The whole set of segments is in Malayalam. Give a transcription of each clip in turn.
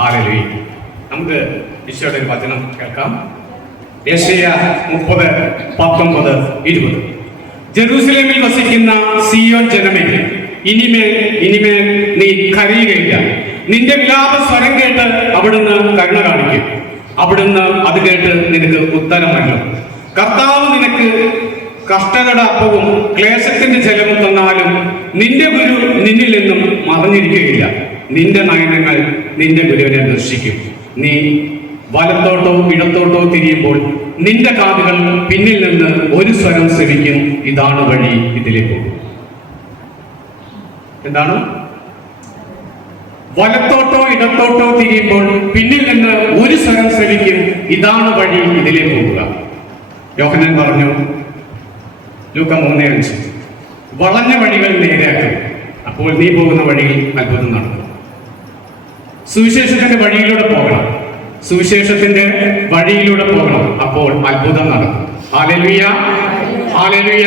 ഹല്ലേലൂയ. നമുക്ക് ഈശോയുടെ ഒരു വചനം കേൾക്കാം. യെശയ്യാ 30:19-20. ജെറൂസലേമിൽ വസിക്കുന്ന സിയോൻ ജനമേ, ഇനിമേൽ നീ കരയുകയില്ല. നിന്റെ വിലാപ സ്വരം കേട്ട് അവിടുന്ന് കരുണ കാണിക്കും. അവിടുന്ന് അത് കേട്ട് നിനക്ക് ഉത്തരം നൽകും. കർത്താവ് നിനക്ക് കഷ്ടതയുടെ അപ്പവും ക്ലേശത്തിന്റെ ജലവും തന്നാലും നിന്റെ ഗുരു നിന്നിൽ നിന്നും മറഞ്ഞിരിക്കുകയില്ല. നിന്റെ നയനങ്ങൾ നിന്റെ ഗുരുവിനെ ദർശിക്കും. നീ വലത്തോട്ടോ ഇടത്തോട്ടോ തിരിയുമ്പോൾ നിന്റെ കാതുകൾ പിന്നിൽ നിന്ന് ഒരു സ്വരം ശ്രവിക്കും. ഇതാണ് വഴി, ഇതിലേ പോകും. എന്താണ്? വലത്തോട്ടോ ഇടത്തോട്ടോ തിരിയുമ്പോൾ പിന്നിൽ നിന്ന് ഒരു സ്വരം ശ്രവിക്കും. ഇതാണ് വഴി, ഇതിലേ പോകുക. യോഹന്നാൻ പറഞ്ഞു, ലൂക്ക 3:5, വളഞ്ഞ വഴികൾ നേരെയാക്കും, അപ്പോൾ നീ പോകുന്ന വഴിയിൽ അത്ഭുതം നടക്കും. സുവിശേഷത്തിന്റെ വഴിയിലൂടെ പോകണം. സുവിശേഷത്തിന്റെ വഴിയിലൂടെ പോകണം, അപ്പോൾ അത്ഭുതം നടക്കും. Hallelujah, hallelujah.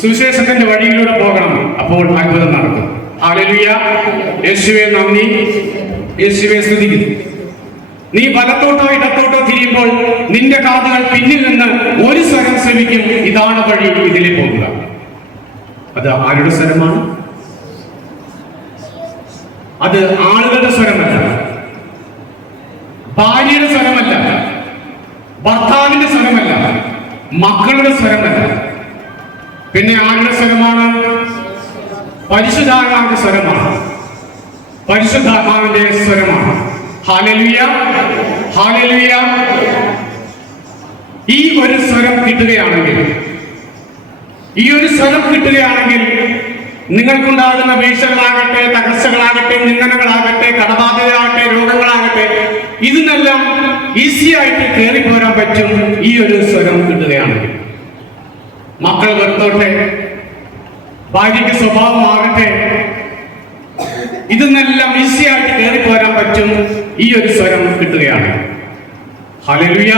സുവിശേഷത്തിന്റെ വഴിയിലൂടെ പോകണം, അപ്പോൾ അത്ഭുതം നടക്കും. ഹല്ലേലൂയ. യേശുവേ നന്ദി, യേശുവേ സ്തുതിക്കുന്നു. നീ വലത്തോട്ടോ ഇടത്തോട്ടോ തിരിയുമ്പോൾ നിന്റെ കാതുകൾ പിന്നിൽ നിന്ന് ഒരു സ്വരം ശ്രമിക്കും. ഇതാണ് വഴി, ഇതിലേ പോകുക. അത് ആരുടെ സ്വരമാണ്? അത് ആളുകളുടെ സ്വരമല്ല, ഭാര്യയുടെ സ്വരമല്ല, ഭർത്താവിന്റെ സ്വരമല്ല, മക്കളുടെ സ്വരമല്ല. പിന്നെ ആരുടെ സ്വരമാണ്? പരിശുദ്ധാത്മാവിന്റെ സ്വരമാണ്. പരിശുദ്ധാത്മാവിന്റെ സ്വരമാണ്. Hallelujah, hallelujah. ഈ ഒരു സ്വരം കിട്ടുകയാണെങ്കിൽ, നിങ്ങൾക്കുണ്ടാകുന്ന വീഴ്ചകളാകട്ടെ, തകർച്ചകളാകട്ടെ, നിന്ദനങ്ങളാകട്ടെ, കടബാധ്യതയാകട്ടെ, രോഗങ്ങളാകട്ടെ, ഇതിനെല്ലാം ഈസി ആയിട്ട് കയറിപ്പോരാൻ പറ്റും ഈ ഒരു സ്വരം കിട്ടുകയാണെങ്കിൽ. മക്കൾ വെറുത്തോട്ടെ, ഭാര്യയ്ക്ക് സ്വഭാവം മാറട്ടെ, ഇതിനെല്ലാം ഈസി ആയിട്ട് കയറിപ്പോരാൻ പറ്റും ഈ ഒരു സ്വരം കിട്ടുകയാണ്. ഹല്ലേലൂയ.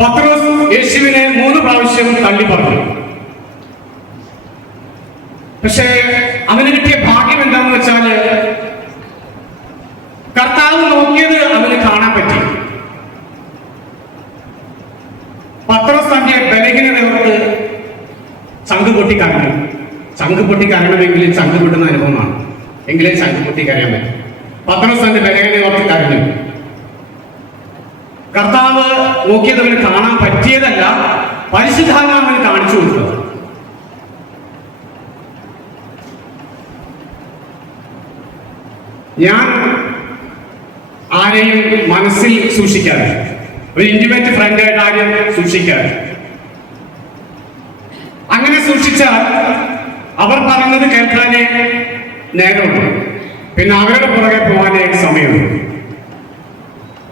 പത്രോസ് യേശുവിനെ 3 പ്രാവശ്യം തള്ളി പറഞ്ഞു. പക്ഷേ അവന് കിട്ടിയ ഭാഗ്യം എന്താണെന്ന് വെച്ചാല് കർത്താവ് നോക്കിയത് അവന് കാണാൻ പറ്റി. പത്രോസ് തന്റെ ബലഹീനതയോർത്ത് ചങ്ക് പൊട്ടി കരഞ്ഞു. ചങ്ക് പൊട്ടി കരണമെങ്കിൽ ചങ്ക് പൊട്ടുന്ന അനുഭവമാണ്, എങ്കിലേ ചങ്ക് പൊട്ടി കരയാൻ പറ്റും. പത്രോസ് തന്റെ ബലഹീനതയോർത്ത് കരഞ്ഞു. കർത്താവ് നോക്കിയത് അവന് കാണാൻ പറ്റിയതല്ല, പരിശുദ്ധാത്മാവിന് കാണിച്ചു കൊടുത്തത്. ഞാൻ ആരെയും മനസ്സിൽ സൂക്ഷിക്കാതെ, ഒരു ഇന്റിമേറ്റ് ഫ്രണ്ടായിട്ട് ആരെയും സൂക്ഷിക്കാതെ, അങ്ങനെ സൂക്ഷിച്ചാൽ അവർ പറയുന്നത് കേൾക്കാനേ നേരമുള്ളൂ, പിന്നെ അവരുടെ പുറകെ പോകാനേ സമയമുള്ളൂ.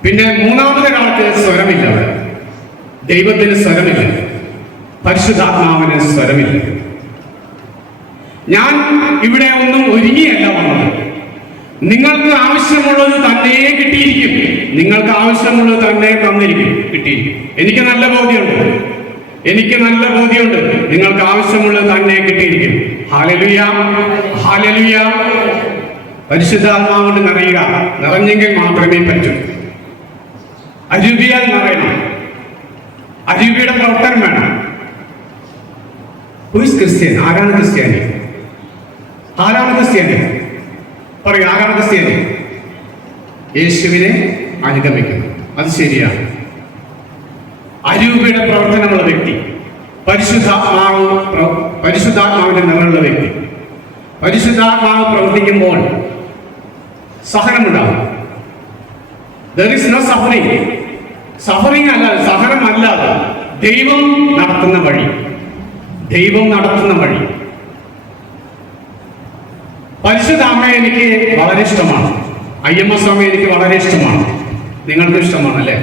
പിന്നെ മൂന്നാമതൊരാൾക്ക് സ്വരമില്ല, ദൈവത്തിന് സ്വരമില്ല, പരിശുദ്ധാത്മാവിന് സ്വരമില്ല. ഞാൻ ഇവിടെ ഒന്നും ഒരുങ്ങിയല്ല വന്നത്. നിങ്ങൾക്ക് ആവശ്യമുള്ളത് തന്നെ കിട്ടിയിരിക്കും, നിങ്ങൾക്ക് ആവശ്യമുള്ളത് തന്നെ തന്നിരിക്കും, കിട്ടിയിരിക്കും. എനിക്ക് നല്ല ബോധ്യമുണ്ട്, നിങ്ങൾക്ക് ആവശ്യമുള്ളത് തന്നെ കിട്ടിയിരിക്കും. Hallelujah, hallelujah. പരിശുദ്ധാത്മാവ് കൊണ്ട് നിറയുക, നിറഞ്ഞെങ്കിൽ മാത്രമേ പറ്റൂ. അരൂപിയാൽ നിറയണം, അരൂപിയുടെ പ്രവർത്തനം വേണം. ക്രിസ്ത്യൻ? ആരാണ് ക്രിസ്ത്യാനി? പറയൂ, ആരാണ് ക്രിസ്ത്യാനി? യേശുവിനെ അനുഗമിക്കുന്നു, അത് ശരിയാണ്. അരൂപിയുടെ പ്രവർത്തനമുള്ള വ്യക്തി, പരിശുദ്ധാത്മാവിന്റെ നിറമുള്ള വ്യക്തി. പരിശുദ്ധാത്മാവ് പ്രവർത്തിക്കുമ്പോൾ സഹനമുണ്ടാകും. There is no suffering. Suffering അല്ല, സഹനമല്ലാതെ ദൈവം നടത്തുന്ന വഴി. പരിശുദ്ധ അമ്മയെ എനിക്ക് വളരെ ഇഷ്ടമാണ്. അയ്യമ്മ സ്വാമി എനിക്ക് വളരെ ഇഷ്ടമാണ്. നിങ്ങൾക്ക് ഇഷ്ടമാണല്ലേ?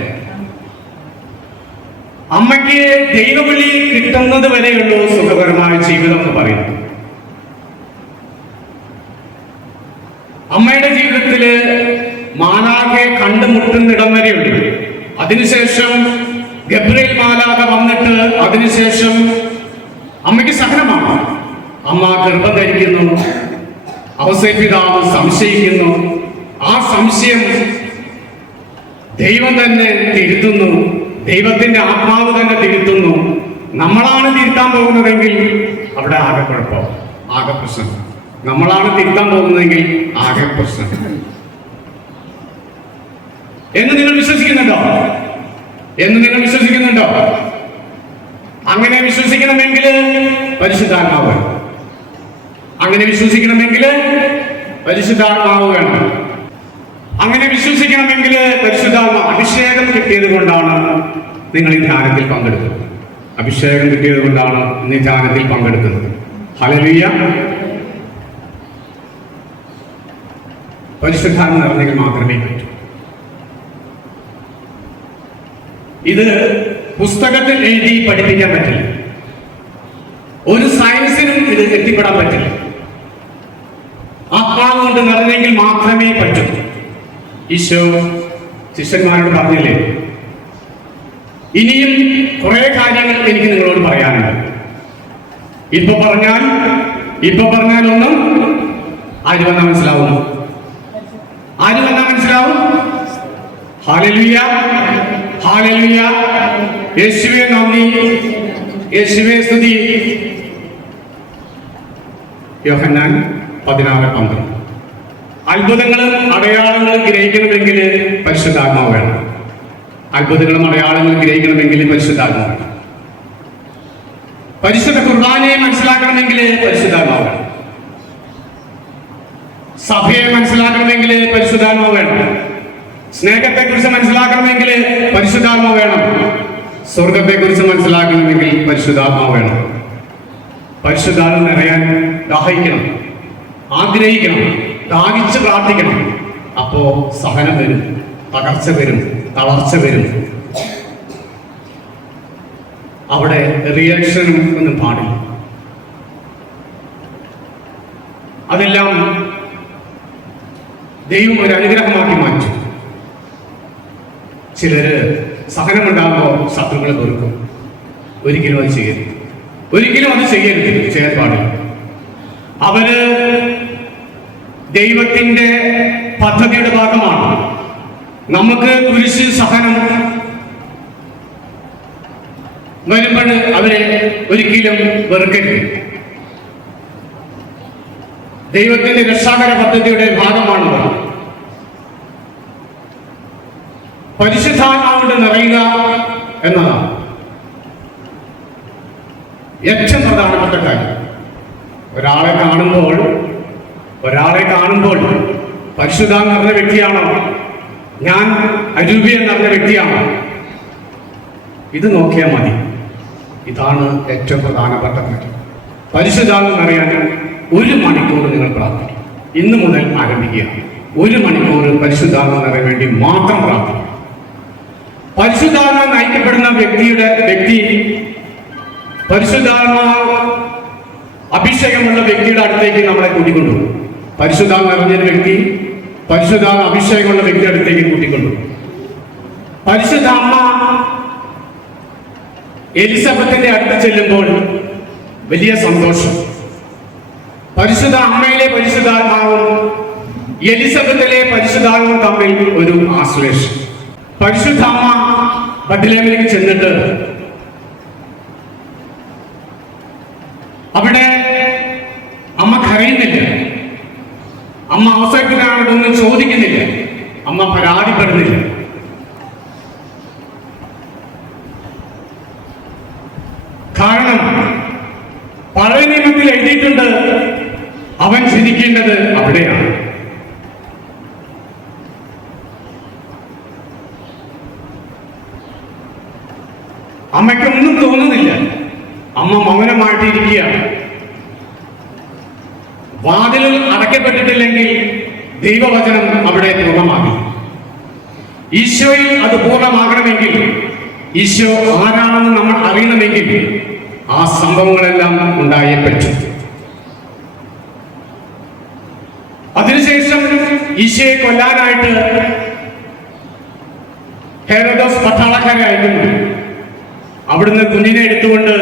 അമ്മയ്ക്ക് ദൈവവിളി കിട്ടുന്നത് വരെയുള്ളൂ സുഖകരമായ ജീവിതം എന്ന് പറയുന്നു. അമ്മയുടെ ജീവിതത്തില് മാലാഖയെ കണ്ടുമുട്ടുന്നിടം വരെയുണ്ട്. അതിനുശേഷം ഗബ്രിയേൽ മാലാഖ വന്നിട്ട് അതിനുശേഷം അമ്മയ്ക്ക് സഹനമാണ്. അമ്മ ഗർഭം ധരിക്കുന്നു, ഔസേപ്പിതാവ് സംശയിക്കുന്നു, ആ സംശയം ദൈവം തന്നെ തിരുത്തുന്നു. ദൈവത്തിന്റെ ആത്മാവ് തന്നെ തിരുത്തുന്നു. നമ്മളാണ് തിരുത്താൻ പോകുന്നതെങ്കിൽ അവിടെ ആകെ കുഴപ്പം, ആകെ പ്രശ്നം. നമ്മളാണ് തിരുത്താൻ പോകുന്നതെങ്കിൽ ആകെ പ്രശ്നം. എന്ന് നിങ്ങൾ വിശ്വസിക്കുന്നുണ്ടോ? അങ്ങനെ വിശ്വസിക്കണമെങ്കിൽ പരിശുദ്ധാത്മാവ് വേണം. അങ്ങനെ വിശ്വസിക്കണമെങ്കിൽ പരിശുദ്ധാത്മാവ് വേണം. അങ്ങനെ വിശ്വസിക്കണമെങ്കിൽ പരിശുദ്ധാത്മ അഭിഷേകം കിട്ടിയത് കൊണ്ടാണ് നിങ്ങൾ ഈ ധ്യാനത്തിൽ പങ്കെടുക്കുന്നത്. അഭിഷേകം കിട്ടിയത് കൊണ്ടാണ് ഇന്ന് ധ്യാനത്തിൽ പങ്കെടുക്കുന്നത്. ഹല്ലേലൂയ. പരിശുദ്ധാത്മ നിറഞ്ഞെങ്കിൽ മാത്രമേ പറ്റൂ. ഇത് പുസ്തകത്തിൽ എഴുതി പഠിപ്പിക്കാൻ പറ്റില്ല. ഒരു സയൻസിനും ഇത് എത്തിപ്പെടാൻ പറ്റില്ല. ആത്മാവ് കൊണ്ട് നിറഞ്ഞെങ്കിൽ മാത്രമേ പറ്റൂ. ഈശോ ശിഷ്യന്മാരോട് പറഞ്ഞില്ലേ, ഇനിയും കുറെ കാര്യങ്ങൾ എനിക്ക് നിങ്ങളോട് പറയാനുണ്ട്. ഇപ്പൊ പറഞ്ഞാൽ ഒന്നും ആര് വന്നാൽ മനസ്സിലാവും? Hallelujah, hallelujah. യേശുവേ നന്ദി, യേശുവേ സ്തുതി. യോഹന്നാൻ 16:12. അത്ഭുതങ്ങളും അടയാളങ്ങളും ഗ്രഹിക്കണമെങ്കിൽ പരിശുദ്ധാത്മാവ് വേണം. പരിശുദ്ധാത്മാവ് വേണം. പരിശുദ്ധ കുർബാനയെ മനസ്സിലാക്കണമെങ്കിൽ പരിശുദ്ധാത്മാവ് വേണം. സഭയെ മനസ്സിലാക്കണമെങ്കിൽ പരിശുദ്ധാത്മാവ് വേണം. സ്നേഹത്തെക്കുറിച്ച് മനസ്സിലാക്കണമെങ്കിൽ പരിശുദ്ധാത്മാവ് വേണം. സ്വർഗത്തെക്കുറിച്ച് മനസ്സിലാക്കണമെങ്കിൽ പരിശുദ്ധാത്മാവ് വേണം. പരിശുദ്ധാത്മ നിറയാൻ ദാഹിക്കണം, ആഗ്രഹിക്കണം, ദാഹിച്ച് പ്രാർത്ഥിക്കണം. അപ്പോ സഹനം വരും, തകർച്ച വരും, തളർച്ച വരും. അവിടെ റിയാക്ഷനും ഒന്നും പാടില്ല. അതെല്ലാം ദൈവം ഒരു അനുഗ്രഹമാക്കി മാറ്റും. ചിലര് സഹനമുണ്ടാകുമ്പോൾ ശത്രുക്കളെ വെറുക്കും. ഒരിക്കലും അത് ചെയ്യരുത്, ചെയ്യാൻ പാടില്ല. അവര് ദൈവത്തിന്റെ പദ്ധതിയുടെ ഭാഗമാണ്. നമുക്ക് കുരിശ് സഹനം വരുമ്പോൾ അവരെ ഒരിക്കലും വെറുക്കരുത്. ദൈവത്തിന്റെ രക്ഷാകര പദ്ധതിയുടെ ഭാഗമാണ്. പരിശുദ്ധാത്മാവിന്റെ നിറയുക എന്നതാണ് ഏറ്റവും പ്രധാനപ്പെട്ട കാര്യം. ഒരാളെ കാണുമ്പോൾ പരിശുദ്ധാത്മ നിറഞ്ഞ വ്യക്തിയാണോ, ഞാൻ അരൂപിയെ നിറഞ്ഞ വ്യക്തിയാണോ, ഇത് നോക്കിയാൽ മതി. ഇതാണ് ഏറ്റവും പ്രധാനപ്പെട്ട കാര്യം. പരിശുദ്ധാത്മ നിറയാൻ 1 മണിക്കൂർ നിങ്ങൾ പ്രാർത്ഥിക്കും. ഇന്ന് മുതൽ ആരംഭിക്കുക. 1 മണിക്കൂർ പരിശുദ്ധാത്മ നിറയാൻ വേണ്ടി മാത്രം പ്രാർത്ഥിക്കും. പരിശുദ്ധാത്മ നയിക്കപ്പെടുന്ന വ്യക്തി പരിശുദ്ധാത്മ അഭിഷേകമുള്ള വ്യക്തിയുടെ അടുത്തേക്ക് നമ്മളെ കൂട്ടിക്കൊണ്ടുപോകും. പരിശുദ്ധാത്മ നിറഞ്ഞൊരു വ്യക്തി പരിശുദ്ധാത്മ അഭിഷേകമുള്ള വ്യക്തിയുടെ അടുത്തേക്ക് കൂട്ടിക്കൊണ്ടുപോകും. പരിശുദ്ധ അമ്മ എലിസബത്തിന്റെ അടുത്ത് ചെല്ലുമ്പോൾ വലിയ സന്തോഷം. പരിശുദ്ധ അമ്മയിലെ പരിശുദ്ധാത്മാവും എലിസബത്തിലെ പരിശുദ്ധാത്മാവും തമ്മിൽ ഒരു ആശ്ലേഷം. പരിശുദ്ധ അമ്മ ബത്ലഹേമിലേക്ക് ചെന്നിട്ട് അവിടെ അമ്മ കരയുന്നില്ല, അമ്മ അവസരത്തിനാണെന്നൊന്നും ചോദിക്കുന്നില്ല, അമ്മ പരാതിപ്പെടുന്നില്ല. കാരണം പഴയ നിയമത്തിൽ എഴുതിയിട്ടുണ്ട്, അവൻ ജനിക്കേണ്ടത് അവിടെയാണ്. അമ്മയ്ക്കൊന്നും തോന്നുന്നില്ല. അമ്മ മൗനമായിട്ടിരിക്കുകയാണ്. വാതിൽ അടയ്ക്കപ്പെട്ടിട്ടില്ലെങ്കിൽ ദൈവവചനം അവിടെ പൂർണ്ണമാകും. ഈശോയിൽ അത് പൂർണ്ണമാകണമെങ്കിൽ, ഈശോ ആരാണെന്ന് നമ്മൾ അറിയണമെങ്കിൽ ആ സംഭവങ്ങളെല്ലാം ഉണ്ടായേ പറ്റും. അതിനുശേഷം ഈശോയെ കൊല്ലാനായിട്ട് ഹെരോദോസ് പട്ടാളക്കാരെ അയക്കുന്നു. അവിടുന്ന് കുഞ്ഞിനെ എടുത്തുകൊണ്ട്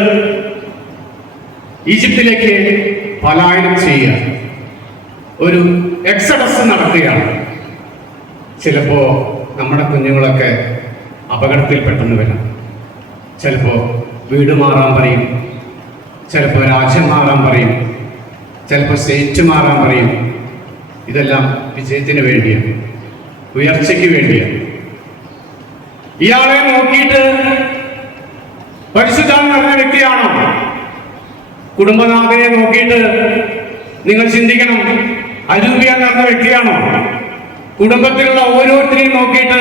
ഈജിപ്തിലേക്ക് പലായനം ചെയ്യുക, ഒരു എക്സഡസ് നടത്തുകയാണ്. ചിലപ്പോൾ നമ്മുടെ കുഞ്ഞുങ്ങളൊക്കെ അപകടത്തിൽപ്പെട്ടെന്ന് വരാം. ചിലപ്പോൾ വീട് മാറാൻ പറയും, ചിലപ്പോൾ രാജ്യം മാറാൻ പറയും, ചിലപ്പോൾ സ്റ്റേറ്റ് മാറാൻ പറയും. ഇതെല്ലാം വിജയത്തിന് വേണ്ടിയാണ്, ഉയർച്ചയ്ക്ക് വേണ്ടിയാണ്. ഇയാളെ നോക്കിയിട്ട് പരിശുദ്ധാത്മ പറഞ്ഞ വ്യക്തിയാണോ? കുടുംബനാഥനെ നോക്കിയിട്ട് നിങ്ങൾ ചിന്തിക്കണം, അരൂപിയ നടന്ന വ്യക്തിയാണോ? കുടുംബത്തിലുള്ള ഓരോരുത്തരെയും നോക്കിയിട്ട്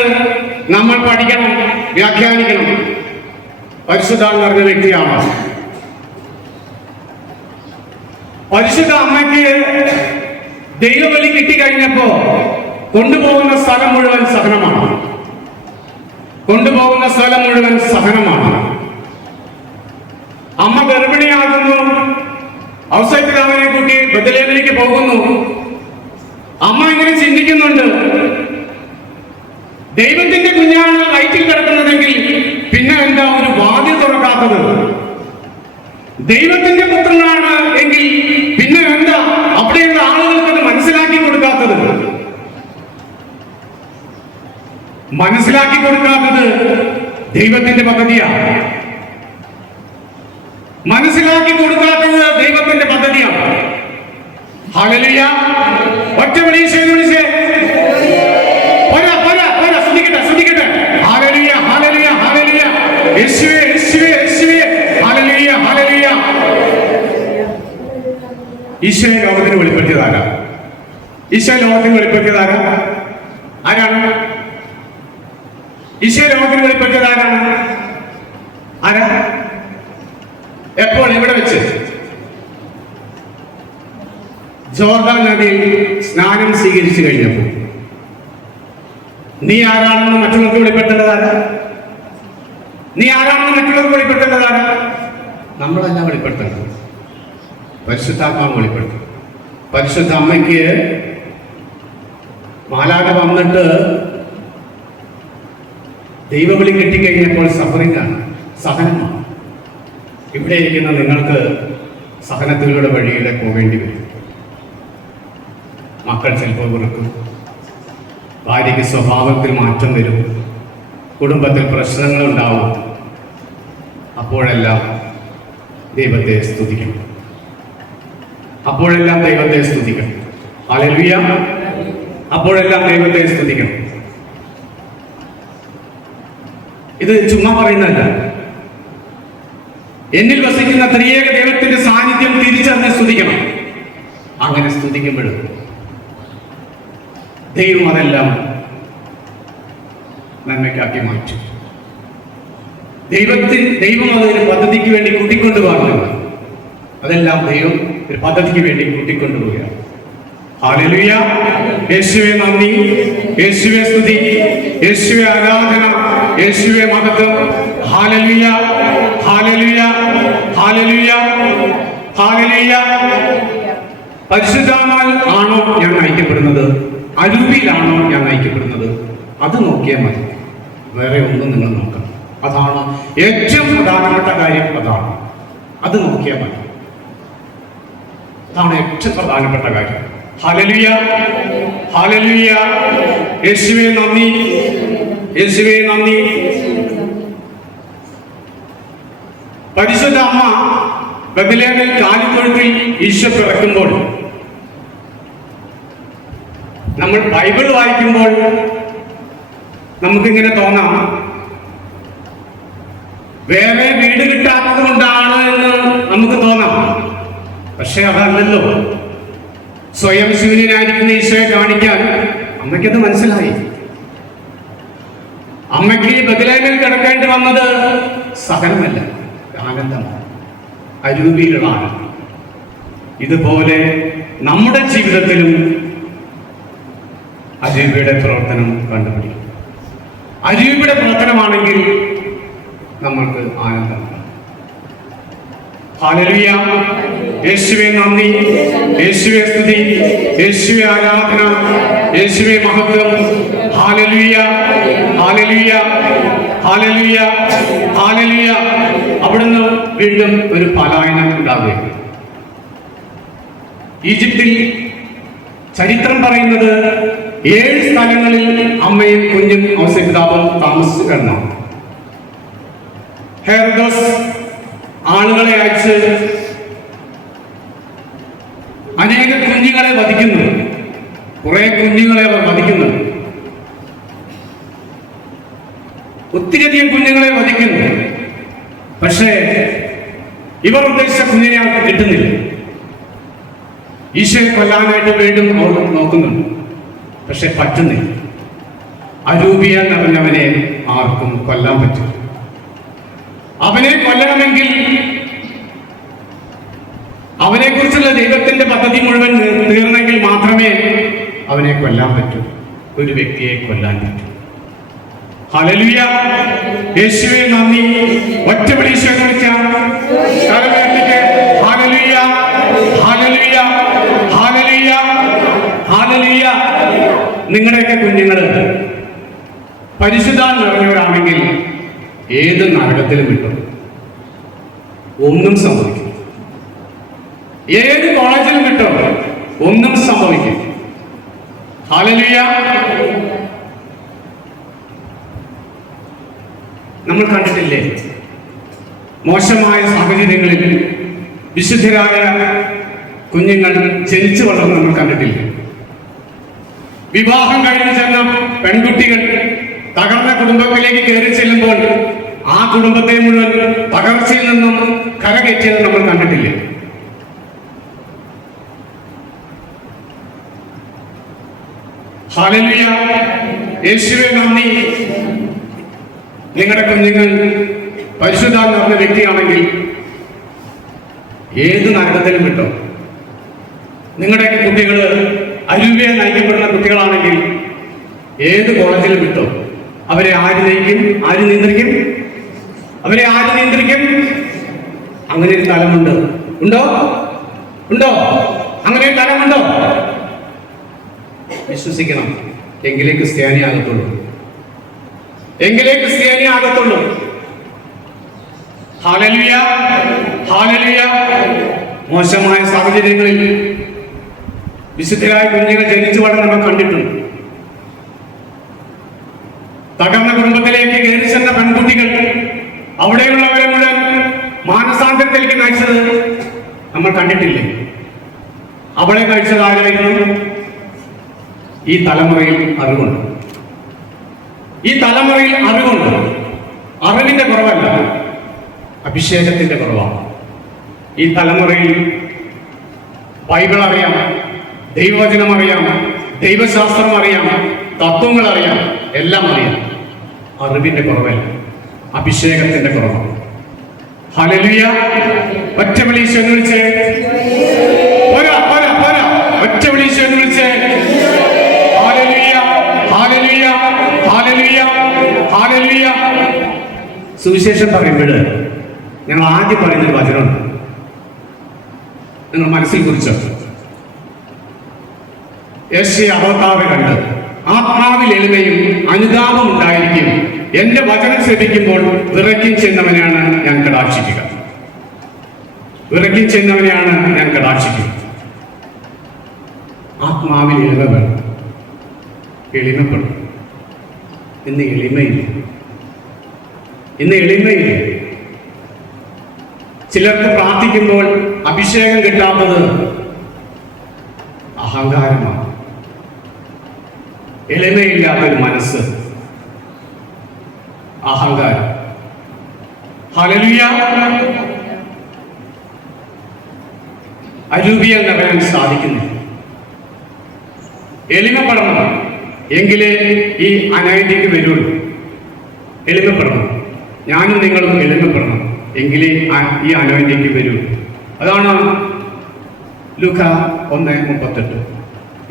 നമ്മൾ പഠിക്കണം, വ്യാഖ്യാനിക്കണം. പരിശുദ്ധാത്മ പറഞ്ഞ വ്യക്തിയാണോ? പരിശുദ്ധ അമ്മയ്ക്ക് ദൈവബലി കിട്ടിക്കഴിഞ്ഞപ്പോ കൊണ്ടുപോകുന്ന സ്ഥലം മുഴുവൻ സഹനമാണ്. കൊണ്ടുപോകുന്ന സ്ഥലം മുഴുവൻ സഹനമാണ്. അമ്മ ഗർഭിണിയാകുന്നു, ഔസേപ്പിതാവിനെ കൂട്ടി ബെത്ലഹേമിലേക്ക് പോകുന്നു. അമ്മ ഇങ്ങനെ ചിന്തിക്കുന്നുണ്ട്, ദൈവത്തിന്റെ കുഞ്ഞാണ് വയറ്റിൽ കിടക്കുന്നതെങ്കിൽ പിന്നെ എന്താ ഒരു വാതിൽ തുറക്കാത്തത്? ദൈവത്തിന്റെ പുത്രനാണ് എങ്കിൽ പിന്നെ എന്താ അവിടെയുള്ള ആളുകൾക്ക് അത് മനസ്സിലാക്കി കൊടുക്കാത്തത്? മനസ്സിലാക്കി കൊടുക്കാത്തത് ദൈവത്തിന്റെ പദ്ധതിയാണ്. മനസ്സിലാക്കി കൊടുക്കാത്തത് ദൈവത്തിന്റെ പദ്ധതിയാണ്. ഹല്ലേലൂയ! ഒറ്റ വിളിച്ചേ ശ്രദ്ധിക്കട്ടെ. Hallelujah, hallelujah, hallelujah. യേശുവേ, യേശുവേ, യേശുവേ. Hallelujah, hallelujah. ഈശോയെ ലോകത്തിന് വെളിപ്പെടുത്തിയതാരാ? ഈശോ ലോകത്തിന് വെളിപ്പെടുത്തിയതാരാ? ആരാണ്? ഈശോ ലോകത്തിന് വെളിപ്പെടുത്തിയത് ആരാണ്? ആരാ? എപ്പോൾ? എവിടെ വെച്ച്? ജോർദാൻ നദിയിൽ സ്നാനം സ്വീകരിച്ചു കഴിഞ്ഞപ്പോൾ. നീ ആരാണെന്ന് മറ്റുള്ളവർക്ക് വെളിപ്പെടുത്തേണ്ടതാരാ? നീ ആരാണെന്ന് മറ്റുള്ളവർക്ക് വെളിപ്പെടുത്തേണ്ടതാരാ? നമ്മളല്ല വെളിപ്പെടുത്തേണ്ടത്, പരിശുദ്ധാത്മാവ് വെളിപ്പെടുത്തും. പരിശുദ്ധ അമ്മയ്ക്ക് മാലാഖ വന്നിട്ട് ദൈവവിളി കിട്ടിക്കഴിഞ്ഞപ്പോൾ സഫറിംഗാണ്, സഹനമാണ്. ഇവിടെ ഇരിക്കുന്ന നിങ്ങൾക്ക് സഹനത്തിലൂടെ വഴിയിലെ പോകേണ്ടി വരും. മക്കൾ ചിലപ്പോൾ വെറുക്കും, ഭാര്യയ്ക്ക് സ്വഭാവത്തിൽ മാറ്റം വരും, കുടുംബത്തിൽ പ്രശ്നങ്ങളുണ്ടാവും. അപ്പോഴെല്ലാം ദൈവത്തെ സ്തുതിക്കണം. അപ്പോഴെല്ലാം ദൈവത്തെ സ്തുതിക്കണം. ഹല്ലേലൂയ! അപ്പോഴെല്ലാം ദൈവത്തെ സ്തുതിക്കണം. ഇത് ചുമ്മാ പറയുന്നതല്ല. എന്നിൽ വസിക്കുന്ന ത്രിയേക ദൈവത്തിന്റെ സാന്നിധ്യം തിരിച്ചറിഞ്ഞ് സ്തുതിക്കണം. അങ്ങനെ സ്തുതിക്കുമ്പോഴും ദൈവം അതെല്ലാം നന്മയ്ക്കാക്കി മാറ്റും. ദൈവം അതൊരു പദ്ധതിക്ക് വേണ്ടി കൂട്ടിക്കൊണ്ടുപോകുന്നില്ല. അതെല്ലാം ദൈവം ഒരു പദ്ധതിക്ക് വേണ്ടി കൂട്ടിക്കൊണ്ടുപോവുകയാണ്. ഹല്ലേലൂയ! യേശുവേ നന്ദി, യേശുവേ സ്തുതി, യേശുവേ ആരാധന, യേശുവേ മഹത്വം. Hallelujah, hallelujah, hallelujah, hallelujah. പരിശുദ്ധാത്മാവിൽ ആണോ ഞാൻ നയിക്കപ്പെടുന്നത്? അരൂപിയിലാണോ ഞാൻ നയിക്കപ്പെടുന്നത്? അത് നോക്കിയാൽ മതി, വേറെ ഒന്നും നിങ്ങൾ നോക്കണം. അതാണ് ഏറ്റവും പ്രധാനപ്പെട്ട കാര്യം. അത് നോക്കിയാൽ മതി. അതാണ് ഏറ്റവും പ്രധാനപ്പെട്ട കാര്യം. Hallelujah, hallelujah. യേശുവേ നന്ദി, യേശുവേ നന്ദി. പരിശുദ്ധ അമ്മ ബെത്ലഹേമിൽ കാലിത്തൊഴുത്തിൽ ഈശോ പിറക്കുമ്പോൾ നമ്മൾ ബൈബിൾ വായിക്കുമ്പോൾ നമുക്കിങ്ങനെ തോന്നാം, വേറെ വീട് കിട്ടാത്തത് കൊണ്ടാണ് എന്ന് നമുക്ക് തോന്നാം. പക്ഷെ അതല്ലല്ലോ. സ്വയം ശൂന്യനായിരിക്കുന്ന ഈശോയെ കാണിക്കാൻ അമ്മയ്ക്കത് മനസ്സിലായി. അമ്മയ്ക്ക് ബെത്ലഹേമിൽ കിടക്കേണ്ടി വന്നത് സഹനമല്ല, ആനന്ദമാണ്, അരൂപിയിലുള്ള ആനന്ദം. ഇതുപോലെ നമ്മുടെ ജീവിതത്തിലും അരൂപിയുടെ പ്രവർത്തനം കണ്ടുപിടിക്കും. അരൂപിയുടെ പ്രവർത്തനമാണെങ്കിൽ നമ്മൾക്ക് ആനന്ദമാണ്. ഹല്ലേലൂയ! യേശുവേ നന്ദി, യേശുവേ സ്തുതി, യേശുവേ ആരാധന, യേശുവേ മഹത്വം. Hallelujah, hallelujah, hallelujah, hallelujah. അവിടുന്ന് വീണ്ടും ഒരു പലായനം ഉണ്ടാവുകയാണ്. ഈജിപ്തിൽ ചരിത്രം പറയുന്നത് 7 സ്ഥലങ്ങളിൽ അമ്മയും കുഞ്ഞും ഔസേപ്പിതാവും താമസിച്ചു കിടന്നു. ഹെറോദോസ് ആളുകളെ അയച്ച് അനേക കുഞ്ഞുങ്ങളെ വധിക്കുന്നു. കുറെ കുഞ്ഞുങ്ങളെ അവർ വധിക്കുന്നു. ഒത്തിരിയധികം കുഞ്ഞുങ്ങളെ വധിക്കുന്നു. പക്ഷേ ഇവർ ഉദ്ദേശിച്ച കുഞ്ഞിനെ അവർക്ക് കിട്ടുന്നില്ല. ഈശോയെ കൊല്ലാനായിട്ട് വീണ്ടും അവർ നോക്കുന്നുണ്ട്. പക്ഷെ പറ്റുന്നില്ല. അരൂപിയ എന്ന് പറഞ്ഞവനെ ആർക്കും കൊല്ലാൻ പറ്റും. അവനെ കൊല്ലണമെങ്കിൽ അവനെ കുറിച്ചുള്ള ദൈവത്തിന്റെ പദ്ധതി മുഴുവൻ തീർന്നെങ്കിൽ മാത്രമേ അവനെ കൊല്ലാൻ പറ്റൂ. ഒരു വ്യക്തിയെ കൊല്ലാൻ പറ്റൂ. ഹല്ലേലൂയ. യേശുവേ നന്ദി. ഒറ്റ വിളി ഈശോയെ വിളിക്കാം. Hallelujah, hallelujah, hallelujah, hallelujah. നിങ്ങളുടെയൊക്കെ കുഞ്ഞുങ്ങള് പരിശുദ്ധാത്മ നിറഞ്ഞവരാണെങ്കിൽ ഏത് നരകത്തിലും വിട്ടും ഒന്നും സംഭവിക്കും. ഏത് കോളേജിലും വിട്ടും ഒന്നും സംഭവിക്കും. ഹല്ലേലൂയ. നമ്മൾ കണ്ടിട്ടില്ലേ, മോശമായ സാഹചര്യങ്ങളിൽ വിശുദ്ധരായ കുഞ്ഞുങ്ങൾ ജനിച്ചു വളർന്ന് നമ്മൾ കണ്ടിട്ടില്ലേ? വിവാഹം കഴിഞ്ഞ് ചെന്ന പെൺകുട്ടികൾ തകർന്ന കുടുംബത്തിലേക്ക് കയറി ചെല്ലുമ്പോൾ ആ കുടുംബത്തെ മുഴുവൻ തകർച്ചയിൽ നിന്നും കരകയറ്റിയത് നമ്മൾ കണ്ടിട്ടില്ലേ? ഹല്ലേലൂയ. യേശുവേ നന്ദി. നിങ്ങളുടെ കുഞ്ഞുങ്ങൾ പരിശുദ്ധാത്മ നിറഞ്ഞ വ്യക്തിയാണെങ്കിൽ ഏത് നരകത്തിലും വിട്ടോ. നിങ്ങളുടെയൊക്കെ കുട്ടികൾ അരൂപിയെ നയിക്കപ്പെടുന്ന കുട്ടികളാണെങ്കിൽ ഏത് കോളേജിലും വിട്ടോ. അവരെ ആര് നയിക്കും? ആര് നിയന്ത്രിക്കും? അവരെ ആര് നിയന്ത്രിക്കും? അങ്ങനെ ഒരു തലമുണ്ട്. ഉണ്ടോ? ഉണ്ടോ? അങ്ങനെ ഒരു തലമുണ്ടോ? വിശ്വസിക്കണം. എങ്കിലേ ക്രിസ്ത്യാനി ആകത്തുള്ളൂ. എങ്കിലേ ക്രിസ്ത്യാനി ആകത്തുള്ളൂ. Hallelujah, hallelujah. മോശമായ സാഹചര്യങ്ങളിൽ വിശുദ്ധരായ കുഞ്ഞുങ്ങൾ ജനിച്ചു വളർന്ന് നമ്മൾ കണ്ടിട്ടുണ്ട്. തകർന്ന കുടുംബത്തിലേക്ക് കയറി ചെന്ന പെൺകുട്ടികൾ അവിടെയുള്ളവരെ മുഴുവൻ മാനസാന്തരത്തിലേക്ക് നയിച്ചത് നമ്മൾ കണ്ടിട്ടില്ലേ? അവളെ നയിച്ചത് ആരായിരുന്നു? ഈ തലമുറയിൽ അറിവുണ്ട്. ഈ തലമുറയിൽ അറിവുണ്ട്. അറിവിന്റെ കുറവല്ല, അഭിഷേകത്തിന്റെ കുറവാണ്. ഈ തലമുറയിൽ ബൈബിൾ അറിയാം, ദൈവവചനം അറിയാം, ദൈവശാസ്ത്രം അറിയാം, തത്വങ്ങൾ അറിയാം, എല്ലാം അറിയാം. അറിവിന്റെ കുറവല്ല, അഭിഷേകത്തിന്റെ കുറവാണ്. ഹല്ലേലൂയ. ഒറ്റ വിളി ഈശോയെ വിളിച്ചേ. പോരാ പോരാ പോരാ. ഒറ്റ വിളി ഈശോയെ വിളിച്ചേ. Hallelujah, hallelujah, hallelujah, hallelujah. സുവിശേഷം പറയുമ്പോൾ ഞങ്ങൾ ആദ്യം പറയുന്നൊരു വചനമുണ്ട്. നിങ്ങൾ മനസ്സിൽ കുറിച്ചോ? യെശയ്യാ 66:2. ആത്മാവിൽ എളിമയും അനുതാപം ഉണ്ടായിരിക്കും. എന്റെ വചനം ശ്രമിക്കുമ്പോൾ വിറയ്ക്കും ചെയ്യുന്നവനെയാണ് ഞാൻ കടാക്ഷിക്കുക. വിറയ്ക്കും ചെയ്യുന്നവനെയാണ് ഞാൻ കടാക്ഷിക്കുക. ആത്മാവിൽ എളിമ വേണം. എളിമപ്പെടും. ഇന്ന് എളിമയില്ല. ഇന്ന് എളിമയില്ല. ചിലർക്ക് പ്രാർത്ഥിക്കുമ്പോൾ അഭിഷേകം കിട്ടാത്തത് അഹങ്കാരമാണ്. എളിമയില്ലാത്തൊരു മനസ്സ്, അഹങ്കാരം. ഹല്ലേലൂയ. അരൂപിയ നഗരാൻ സാധിക്കുന്നില്ല. എളിമപ്പെടണം. എങ്കിലേ ഈ അനൈതിക്ക് വരുള്ളൂ. എളിമപ്പെടണം. ഞാനും നിങ്ങളും എളിമപ്പെടണം. എങ്കിലേ ഈ അനൈതിക്ക് വരൂ. അതാണ് ലൂക്ക 1:38.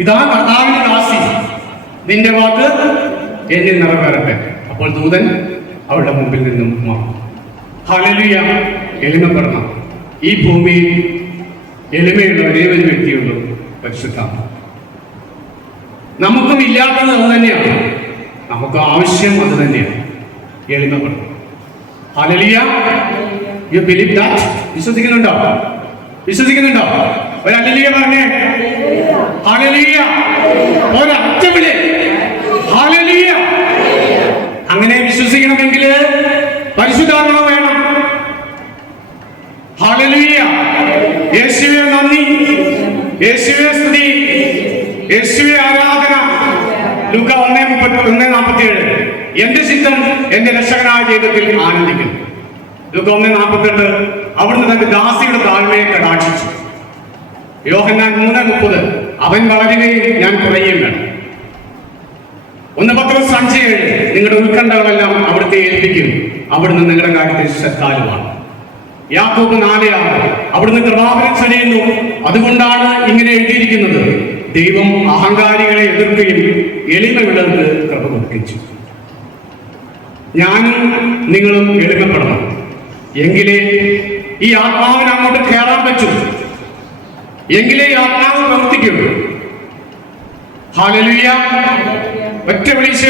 ഇതാ കർത്താവിന്റെ ദാസി, നിന്റെ വാക്ക് എന്നിൽ നിറവേറട്ടെ. അപ്പോൾ ദൂതൻ അവളുടെ മുമ്പിൽ നിന്നും മാറും. ഹല്ലേലൂയ. എളിമപ്പെടണം. ഈ ഭൂമിയിൽ എളിമയുള്ള ഒരേ ഒരു വ്യക്തിയുള്ളൂ, പരിശുദ്ധാത്മ. നമുക്കും ഇല്ലാത്തത് അത് തന്നെയാണ്. നമുക്ക് ആവശ്യം അത് തന്നെയാണ്. എളിമപ്പെടണം. ഹല്ലേലൂയ. You believe that? വിശ്വസിക്കുന്നുണ്ടോ? വിശ്വസിക്കുന്നുണ്ടോ? ഒരു ഹല്ലേലൂയ പറഞ്ഞേ. ഹല്ലേലൂയ. ഒരൊറ്റ വിളി ഹല്ലേലൂയ. അങ്ങനെ വിശ്വസിക്കണമെങ്കിൽ പരിശുദ്ധാത്മാവ് വേണം. ഹല്ലേലൂയ. യേശുവേ നന്ദി, യേശുവേ സ്തുതി, യേശുവേ ആരാധന. ലൂക്കാ 1:47. എന്റെ ചിത്തം എന്റെ രക്ഷകനായ ദൈവത്തിൽ ആനന്ദിക്കുന്നു. ലൂക്കാ 1:48. അവിടുന്ന് തന്റെ ദാസിയുടെ താഴ്മയെ കടാക്ഷിച്ചു. യോഹന്നാൻ 3:30. അവൻ വളരുകയും ഞാൻ കുറയുകയും വേണം. 1 പത്രോസ് 5:7. നിങ്ങളുടെ ഉത്കണ്ഠകളെല്ലാം അവിടുത്തെ ഏൽപ്പിക്കും, അവിടുന്ന് നിങ്ങളുടെ കാര്യത്തിൽ ശ്രദ്ധാലുവാണ്. യാക്കോബ് 4:6. അവിടുന്ന് കൃപാവരം ചൊരിയുന്നു, അതുകൊണ്ടാണ് ഇങ്ങനെ എഴുതിയിരിക്കുന്നത്, ദൈവം അഹങ്കാരികളെ എതിർക്കുകയും എളിമയുള്ളവർക്ക് കൃപ കൊടുക്കുകയും ചെയ്യും. ഞാനും നിങ്ങളും എളിമപ്പെടണം, എങ്കിലേ ഈ ആത്മാവിന് അങ്ങോട്ട് കയറാൻ പറ്റും, എങ്കിലേ ഈ ആത്മാവ് പ്രവർത്തിക്കുള്ളൂ. ഹല്ലേലൂയ. ഒറ്റ വിളിച്ചേ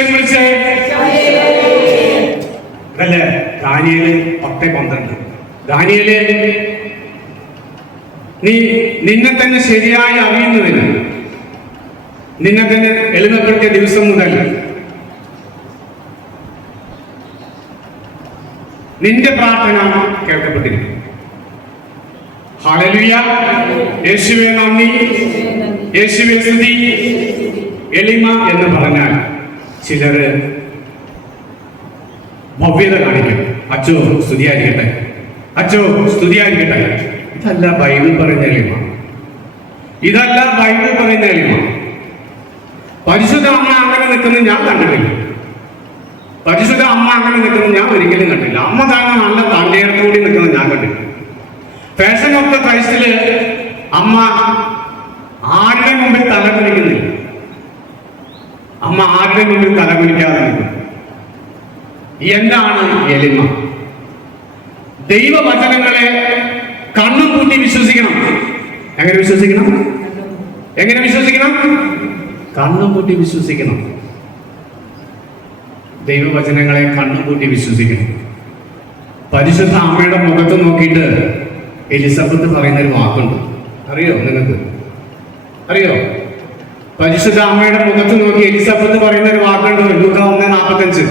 അല്ലേ? ദാനിയേല് 10:12. ദാനിയേല്, നീ നിന്നെ തന്നെ ശരിയായി അറിയുന്നതിന്, നിന്നെ തന്നെ എളിമപ്പെടുത്തിയ ദിവസം മുതൽ നിന്റെ പ്രാർത്ഥന കേൾക്കപ്പെട്ടിരിക്കും. ഹല്ലേലൂയ. യേശുവേ നന്ദി, യേശുവേ സ്തുതി. എളിമ എന്ന് പറഞ്ഞാൽ ചിലര് ഭവ്യത കാണിക്കും. അച്ചോ സ്തുതിയായിരിക്കട്ടെ, അച്ചോ സ്തുതിയായിരിക്കട്ടെ. ഇതല്ല ബൈബിൾ പറയുന്ന എളിമ, ഇതല്ല ബൈബിൾ പറയുന്ന എളിമ. പരിശുദ്ധ അമ്മ അങ്ങനെ നിൽക്കുന്നത് ഞാൻ കണ്ടിട്ടില്ല. പരിശുദ്ധ അമ്മ അങ്ങനെ നിൽക്കുന്നത് ഞാൻ ഒരിക്കലും കണ്ടില്ല. അമ്മ തന്നെ നല്ല തണ്ടേടത്തോടി നിൽക്കുന്നത് ഞാൻ കണ്ടില്ല. ഫാഷൻ ഓഫ് ദ ക്രൈസ്റ്റില് അമ്മ ആരുടെ മുമ്പിൽ തലകുനിക്കുന്നില്ല. അമ്മ ആരുടെ മുമ്പിൽ തലകുനിക്കാതെ നിൽക്കുന്നു. എന്താണ് എളിമ? ദൈവവചനങ്ങളെ കണ്ണും പൂട്ടി വിശ്വസിക്കണം. എങ്ങനെ വിശ്വസിക്കണം? എങ്ങനെ വിശ്വസിക്കണം? കണ്ണും പൂട്ടി വിശ്വസിക്കണം. ദൈവവചനങ്ങളെ കണ്ണും പൂട്ടി വിശ്വസിക്കണം. പരിശുദ്ധ അമ്മയുടെ മുഖത്ത് നോക്കിയിട്ട് എലിസബത്ത് പറയുന്ന ഒരു വാക്കുണ്ട്, അറിയോ? നിങ്ങൾക്ക് അറിയോ? പരിശുദ്ധ അമ്മയുടെ മുഖത്ത് നോക്കി എലിസബത്ത് പറയുന്ന ഒരു വാക്കുണ്ട്. ലൂക്കാ 1:45.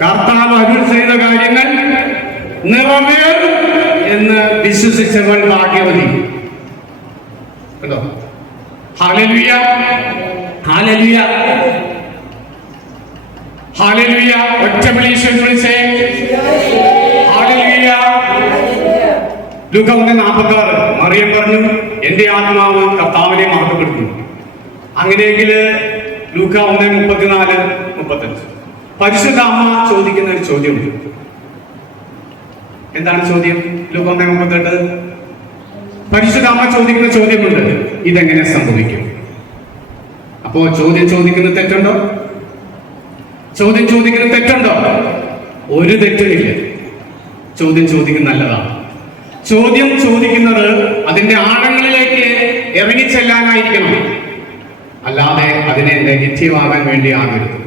കർത്താവ് അരുൾ ചെയ്ത കാര്യങ്ങൾ നിറവേറും എന്ന് വിശ്വസിച്ചവൾ ഭാഗ്യവതി. കേട്ടോ? Hallelujah, hallelujah, hallelujah. ഒറ്റ വിളിച്ചേ ഹല്ലേലൂയ. ലൂക്കാ 1:46. മറിയം പറഞ്ഞു, എന്റെ ആത്മാവ് കർത്താവിനെ മഹത്വപ്പെടുത്തുന്നു. അങ്ങനെയെങ്കിൽ ലൂക്കാ 1:34-35. പരിശുദ്ധ അമ്മ ചോദിക്കുന്ന ഒരു ചോദ്യമുണ്ട്. എന്താണ് ചോദ്യം? ലൂക്കാ 1:38. പരിശുദ്ധ അമ്മ ചോദിക്കുന്ന ചോദ്യമുണ്ട്, ഇതെങ്ങനെ സംഭവിക്കും? അപ്പോ ചോദ്യം ചോദിക്കുന്ന തെറ്റുണ്ടോ? ചോദ്യം ചോദിക്കുന്ന തെറ്റുണ്ടോ? ഒരു തെറ്റുമില്ല. ചോദ്യം ചോദിക്കുന്ന നല്ലതാണ്. ചോദ്യം ചോദിക്കുന്നത് അതിന്റെ ആഴങ്ങളിലേക്ക് ഇറങ്ങിച്ചെല്ലാനായിരിക്കണം, അല്ലാതെ അതിനെ നെഗറ്റീവ് ആകാൻ വേണ്ടി ആകരുത്.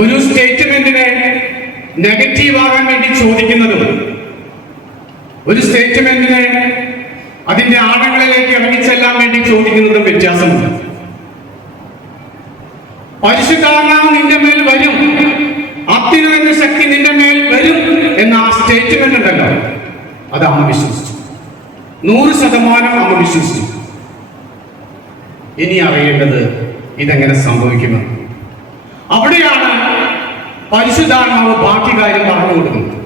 ഒരു സ്റ്റേറ്റ്മെന്റിനെ നെഗറ്റീവ് ആകാൻ വേണ്ടി ചോദിക്കുന്നതും ഒരു സ്റ്റേറ്റ്മെന്റിനെ അതിന്റെ ആഴങ്ങളിലേക്ക് ഇറങ്ങിച്ചെല്ലാൻ വേണ്ടി ചോദിക്കുന്നതും വ്യത്യാസമുണ്ട്. പരിശുദ്ധാത്മാവ് നിന്റെ മേൽ വരും, അത്യുന്നത ശക്തി നിന്റെ മേൽ വരും എന്ന ആ സ്റ്റേറ്റ്മെന്റ് ഉണ്ടല്ലോ, അത് അമ്മ വിശ്വസിച്ചു. 100% അമ്മ വിശ്വസിച്ചു. ഇനി അറിയേണ്ടത് ഇതെങ്ങനെ സംഭവിക്കുമെന്ന്. അവിടെയാണ് പരിശുദ്ധാത്മാവ് ബാക്കി കാര്യം പറഞ്ഞു കൊടുക്കുന്നത്.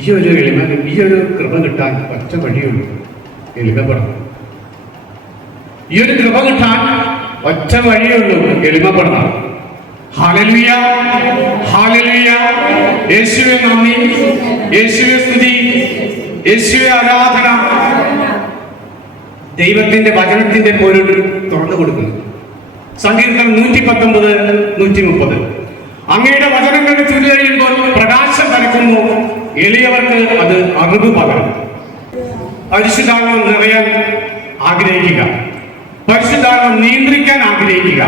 ഈ ഒരു കൃപ കിട്ടാൻ ഒറ്റ വഴിയുള്ളൂ, എളിമപ്പെടണം. ഈ ഒരു കൃപ കിട്ടാൻ ഒറ്റ വഴിയുള്ളൂ, എളിമപ്പെടണം. Hallelujah, hallelujah. യേശുവേ നന്ദി, യേശുവേ സ്തുതി, യേശുവേ ആരാധന. ദൈവത്തിന്റെ വചനത്തിന്റെ പൊരുൾ തുറന്നു കൊടുക്കുന്നു. സങ്കീർത്തനം 119-130. അങ്ങയുടെ വചനങ്ങളുടെ ചുരുൾ കഴിയുമ്പോൾ പ്രകാശം പരക്കുന്നു, എളിയവർക്ക് അത് അറിവ് പകരും. പരിശുദ്ധാത്മാവ് നിറയാൻ ആഗ്രഹിക്കുക, പരിശുദ്ധാത്മാവ് നിയന്ത്രിക്കാൻ ആഗ്രഹിക്കുക.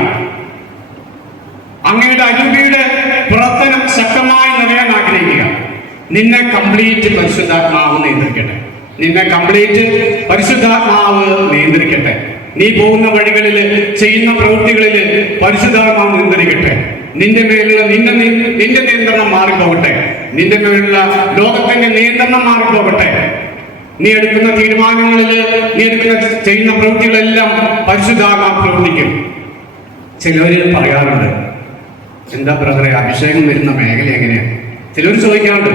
അങ്ങയുടെ അരൂപിയുടെ പ്രവർത്തനം ശക്തമായി നിറയാൻ ആഗ്രഹിക്കുക. നിന്നെ കംപ്ലീറ്റ് പരിശുദ്ധാത്മാവ് നിയന്ത്രിക്കട്ടെ. നിന്നെ കംപ്ലീറ്റ് പരിശുദ്ധാത്മാവ് നിയന്ത്രിക്കട്ടെ. നീ പോകുന്ന വഴികളിൽ, ചെയ്യുന്ന പ്രവൃത്തികളിൽ പരിശുദ്ധാത്മാവ് നിയന്ത്രിക്കട്ടെ. നിന്റെ മേലുള്ള നിന്റെ നിയന്ത്രണം മാറിപ്പോകട്ടെ. നിന്റെ മേലുള്ള ലോകത്തിന്റെ നിയന്ത്രണം മാറിപ്പോകട്ടെ. നീ എടുക്കുന്ന തീരുമാനങ്ങളിൽ, നീ ചെയ്യുന്ന പ്രവൃത്തികളെല്ലാം പരിശുദ്ധാത്മാവ് പ്രവർത്തിക്കും. ചിലവര് പറയാറുണ്ട്, എന്താ ബ്രദറെ അഭിഷേകം വരുന്ന മേഖല എങ്ങനെയാണ്? ചിലർ ചോദിക്കാറുണ്ട്,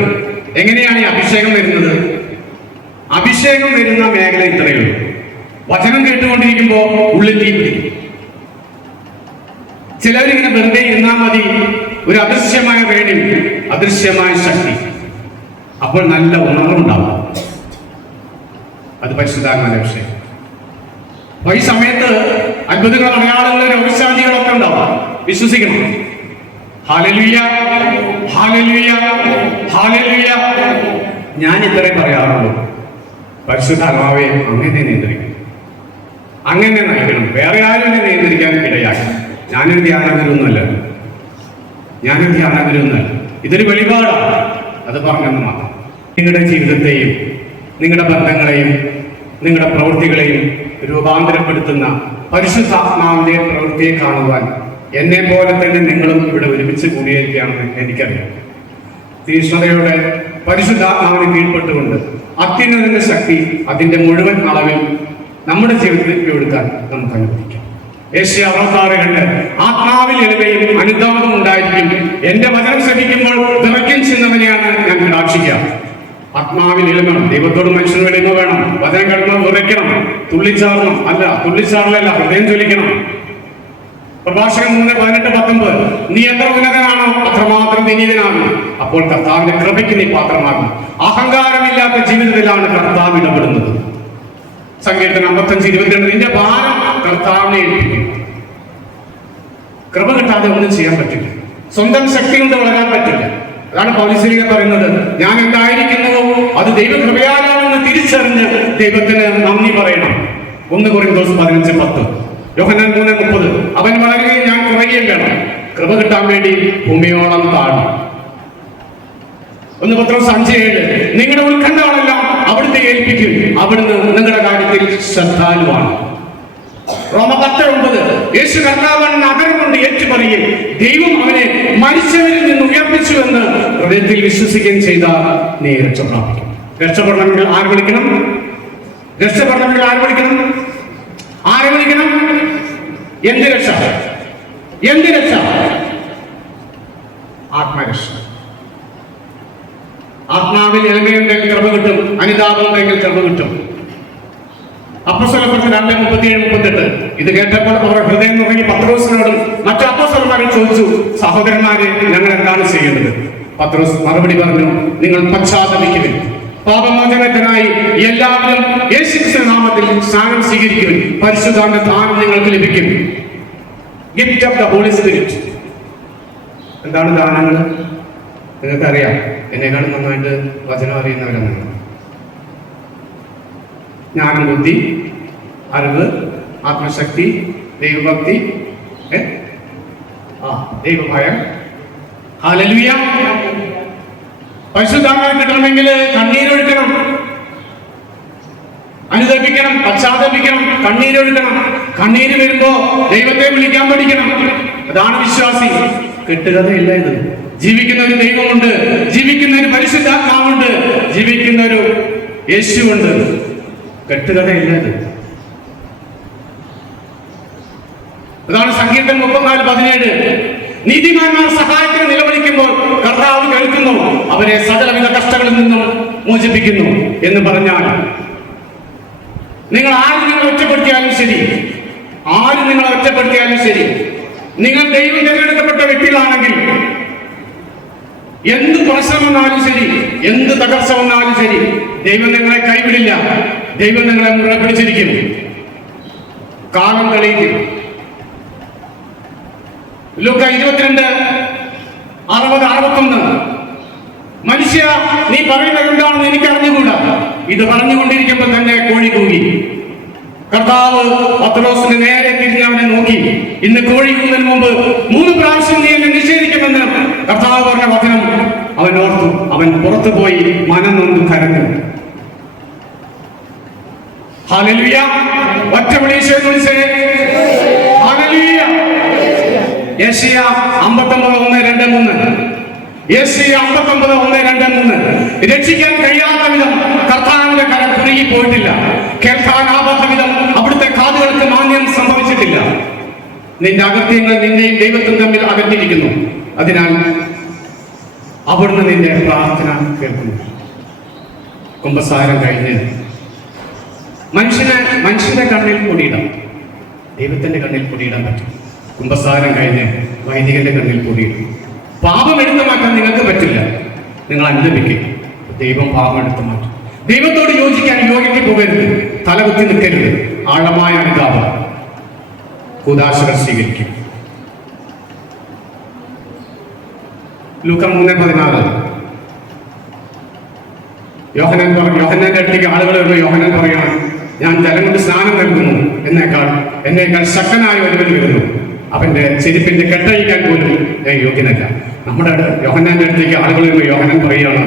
എങ്ങനെയാണ് ഈ അഭിഷേകം വരുന്നത്? അഭിഷേകം വരുന്ന മേഖല ഇത്രയേ ഉള്ളൂ. വചനം കേട്ടുകൊണ്ടിരിക്കുമ്പോ ഉള്ളിൽ തീ പിടിക്കും. ചിലവരിങ്ങനെ വെറുതെ ഇരുന്നാൽ മതി, ഒരു അദൃശ്യമായ വേണി, അദൃശ്യമായ ശക്തി, അപ്പോൾ നല്ല ഉണർവുണ്ടാവും. അത് പരിശുദ്ധാത്മാവിന്റെ അഭിഷേകം. അപ്പൊ ഈ സമയത്ത് അത്ഭുതങ്ങൾ, അടയാളങ്ങൾ, രോഗശാന്തികളൊക്കെ ഉണ്ടാവും. വിശ്വസിക്കണം. Hallelujah, hallelujah, hallelujah. ഞാൻ ഇത്രേ പറയാറുള്ളൂ, പരിശുദ്ധാത്മാവെ അങ്ങനെ നിയന്ത്രിക്കണം, അങ്ങനെ നയിക്കണം. വേറെ ആരും എന്നെ നിയന്ത്രിക്കാൻ ഇടയാക്കി. ഞാനൊരു ധ്യാനഗുരുവൊന്നുമല്ല. ഇതൊരു വെളിപാടാണ്. അത് പറഞ്ഞെന്ന് മാത്രം. നിങ്ങളുടെ ജീവിതത്തെയും നിങ്ങളുടെ ബന്ധങ്ങളെയും നിങ്ങളുടെ പ്രവൃത്തികളെയും രൂപാന്തരപ്പെടുത്തുന്ന പരിശുദ്ധാത്മാവിന്റെ പ്രവൃത്തിയെ കാണുവാൻ എന്നെ പോലെ തന്നെ നിങ്ങളും ഇവിടെ ഒരുമിച്ച് കൂടിയിരിക്കുകയാണെന്ന് എനിക്കറിയാം. തീഷ്ണതയോടെ പരിശുദ്ധാത്മാവിനെ കീഴ്പ്പെട്ടുകൊണ്ട് അത്യുന്നതിന്റെ ശക്തി അതിന്റെ മുഴുവൻ അളവിൽ നമ്മുടെ ജീവിതത്തിൽ എടുക്കാൻ നമുക്ക് അനുവദിക്കാം. ഏഷ്യ 66:2 ആത്മാവിൽ എളിമയും അനുതാപം ഉണ്ടായിരിക്കും. എന്റെ വചനം ശ്രമിക്കുമ്പോൾ വിറയ്ക്കും ചെയ്യുന്നവനെയാണ് ഞാൻ കടാക്ഷിക്കുക. ആത്മാവിൽ എളിമ, ദൈവത്തോട് മനുഷ്യന് എളിമ വേണം. വചനം കേൾക്കുമ്പോൾ വിറയ്ക്കണം, തുള്ളിച്ചാറണം. തുള്ളിച്ചാറലല്ല, ഹൃദയം ജ്വലിക്കണം. പ്രഭാഷകൻ 3:18-19 നീ എത്ര ഉന്നതനാണോ അത്രമാത്രം വിനീതനാകും. അപ്പോൾ കർത്താവിന്റെ കൃപയ്ക്ക് നീ പാത്രമാകും. അഹങ്കാരമില്ലാത്ത ജീവിതത്തിലാണ് കർത്താവ് ഇടപെടുന്നത്. സങ്കീർത്തനം 55:22 നിന്റെ ഭാരം കർത്താവിനെ ഏൽപ്പിക്കും. കൃപ കിട്ടാതെ ഒന്നും ചെയ്യാൻ പറ്റില്ല. സ്വന്തം ശക്തി കൊണ്ട് വളരാൻ പറ്റില്ല. അതാണ് പൗലോസ് പറയുന്നത്, ഞാൻ എന്തായിരിക്കുന്നുവോ അത് ദൈവകൃപയാലാണെന്ന് തിരിച്ചറിഞ്ഞ് ദൈവത്തിന് നന്ദി പറയണം. 1 കൊരിന്തോസ് 15:10 യോഹന്നാൻ 3:30 അവൻ വളരുകയും ഞാൻ കുറയുകയും വേണം. കൃപ കിട്ടാൻ വേണ്ടി ഭൂമിയോളം താഴും. 1 പത്രോസ് 5:7 നിങ്ങളുടെ ഉത്കണ്ഠകളെല്ലാം അവിടുത്തെ ഏൽപ്പിക്കും, അവിടുന്ന് നിങ്ങളുടെ കാര്യത്തിൽ ശ്രദ്ധാലുവാണ്. റോമ 10:9 യേശു കർത്താവൻ നഗരം കൊണ്ട് ഏറ്റുപറയും ദൈവം അവനെ മരിച്ചവരിൽ നിന്ന് ഉയർപ്പിച്ചു എന്ന് ഹൃദയത്തിൽ വിശ്വസിക്കുകയും ചെയ്താൽ നീ രക്ഷ പ്രാപിക്കും. രക്ഷപ്പെടണമെങ്കിൽ ആര് വിളിക്കണം? ആരെ വിളിക്കണം? എന്ത് രക്ഷ? ആത്മരക്ഷ. ആത്മാവിൽ എളിമയുണ്ടെങ്കിൽ കൃപ കിട്ടും, അനുതാപം ഉണ്ടെങ്കിൽ കൃപ കിട്ടും. അപ്പോസ്തലപ്രവൃത്തി 2:37-38 ഇത് കേട്ടപ്പോൾ അവർ ഹൃദയം നുറങ്ങി പത്രോസിനോടും മറ്റു അപ്പോസ്തലന്മാരും ചോദിച്ചു, സഹോദരന്മാരെ ഞങ്ങൾ എന്താണ് ചെയ്യേണ്ടത്? പത്രോസ് മറുപടി പറഞ്ഞു, നിങ്ങൾ പശ്ചാത്തപിക്കുവിൻ, പാപമോചനത്തിനായി എല്ലാവരും യേശുക്രിസ്തുവിന്റെ നാമത്തിൽ സ്നാനം സ്വീകരിക്കുവിൻ, പരിശുദ്ധാത്മാവിന്റെ ദാനം നിങ്ങൾക്ക് ലഭിക്കും. Gift of the holy spirit. എന്താണ് ദാനങ്ങൾ? നിങ്ങൾക്കറിയാം, എന്നെക്കാളും നന്നായിട്ട് വചനം അറിയുന്നവരാണ്. ജ്ഞാനം, ബുദ്ധി, അറിവ്, ആത്മശക്തി, ദൈവഭക്തി, ദൈവഭയം. ഹല്ലേലൂയ. പരിശുദ്ധാത്മാവിനെ കിട്ടണമെങ്കിൽ കണ്ണീരൊഴുക്കണം, അനുദപിക്കണം, പശ്ചാത്തപിക്കണം, കണ്ണീരൊഴുക്കണം. കണ്ണീര് വരുമ്പോ ദൈവത്തെ വിളിക്കാൻ പഠിക്കണം. അതാണ് വിശ്വാസി. കെട്ടുകഥയില്ല ഇത്. ജീവിക്കുന്ന ഒരു ദൈവമുണ്ട്, ജീവിക്കുന്ന ഒരു പരിശുദ്ധാത്മാവുണ്ട്, ജീവിക്കുന്ന ഒരു യേശുവുണ്ട്. കെട്ടുകഥയില്ല ഇത്. അതാണ് സങ്കീർത്തനം 34:17 നീതിമാന്മാർ സഹായത്തിന് നിലവിളിക്കുമ്പോൾ കർത്താവ് കേൾക്കുന്നു, അവരെ സകലവിധ കഷ്ടങ്ങളിൽ നിന്നും മോചിപ്പിക്കുന്നു എന്ന് പറഞ്ഞാൽ നിങ്ങൾ നിങ്ങളെ ഒറ്റപ്പെടുത്തിയാലും ശരി, നിങ്ങൾ ദൈവം തിരഞ്ഞെടുക്കപ്പെട്ട വ്യക്തികളാണെങ്കിൽ എന്ത് പ്രശ്നം വന്നാലും ശരി, എന്ത് തകർച്ച വന്നാലും ശരി, ദൈവം നിങ്ങളെ കൈവിടില്ല. ദൈവം നിങ്ങളെ മുറുകെ പിടിച്ചിരിക്കും, കാലം തെളിയിക്കും. ലൂക്ക 22:60-61 മനുഷ്യ നീ പറയുന്നത് എന്താണെന്ന് എനിക്ക് അറിഞ്ഞുകൂടാ. ഇത് പറഞ്ഞുകൊണ്ടിരിക്കുമ്പോൾ തന്നെ കോഴി കൂകി. കർത്താവ് പത്രോസിന് നേരെ തിരിഞ്ഞ് അവനെ നോക്കി, ഇന്ന് കോഴി കൂകുന്നതിന് മുമ്പ് 3 പ്രാവശ്യം നീ എന്നെ നിഷേധിക്കുമെന്ന് കർത്താവ് പറഞ്ഞ വചനം അവൻ ഓർത്തു. അവൻ പുറത്തു പോയി മനം നൊന്ത് കരഞ്ഞു. ഹല്ലേലൂയ! ഒറ്റ വിളിച്ചേ വിളിച്ചേ ഹല്ലേലൂയ! യെശയ്യാ 59:1-2-3. യെശയ്യാ 59:1-2-3. രക്ഷിക്കാൻ കഴിയാത്ത വിധം കർത്താവിന്റെ കരം കുറുകി പോയിട്ടില്ല. കേൾക്കാനാവാത്ത വിധം അവിടുത്തെ കാതുകൾക്ക് മാന്യം സംഭവിച്ചിട്ടില്ല. നിന്റെ അകത്യങ്ങൾ നിന്നെയും ദൈവത്തും തമ്മിൽ അകറ്റിരിക്കുന്നു. അതിനാൽ അവിടുന്ന് നിന്റെ പ്രാർത്ഥന കേൾക്കുന്നു. കുമ്പസാരം കഴിഞ്ഞ് മനുഷ്യന്റെ കണ്ണിൽ പൊടിയിടാം, ദൈവത്തിന്റെ കണ്ണിൽ പൊടിയിടാൻ പറ്റും. കുമ്പസാരം കഴിഞ്ഞ് വൈദികന്റെ കണ്ണിൽ പൊടിയിടും. പാപം എടുത്തു മാറ്റാൻ നിങ്ങൾക്ക് പറ്റില്ല, നിങ്ങൾ അനുദപിക്കും. ദൈവം പാപം എടുത്തു മാറ്റും. ദൈവത്തോട് യോജിക്കാൻ യോഗിക്ക് പോകരുത്, തലകുത്തി നിൽക്കരുത്. ആഴമായ അനുതാപം, കൂദാശകൾ സ്വീകരിക്കും. ലൂക്ക 3:16. യോഹന്നാന്റെ അടുത്തേക്ക് ആളുകൾ വരുമ്പോൾ യോഹന്നാൻ പറയണം, ഞാൻ ജലം കൊണ്ട് സ്നാനം നൽകുന്നു, എന്നേക്കാൾ ശക്തനായ ഒരുവൻ വരുന്നു, അവന്റെ ചെരുപ്പിന്റെ കെട്ടഴിക്കാൻ പോലും ഞാൻ യോഗ്യനല്ല. നമ്മുടെ യോഹന്നാന്റെ അടുത്തേക്ക് ആളുകൾ വരുമ്പോൾ യോഹന്നാൻ പറയുകയാണ്,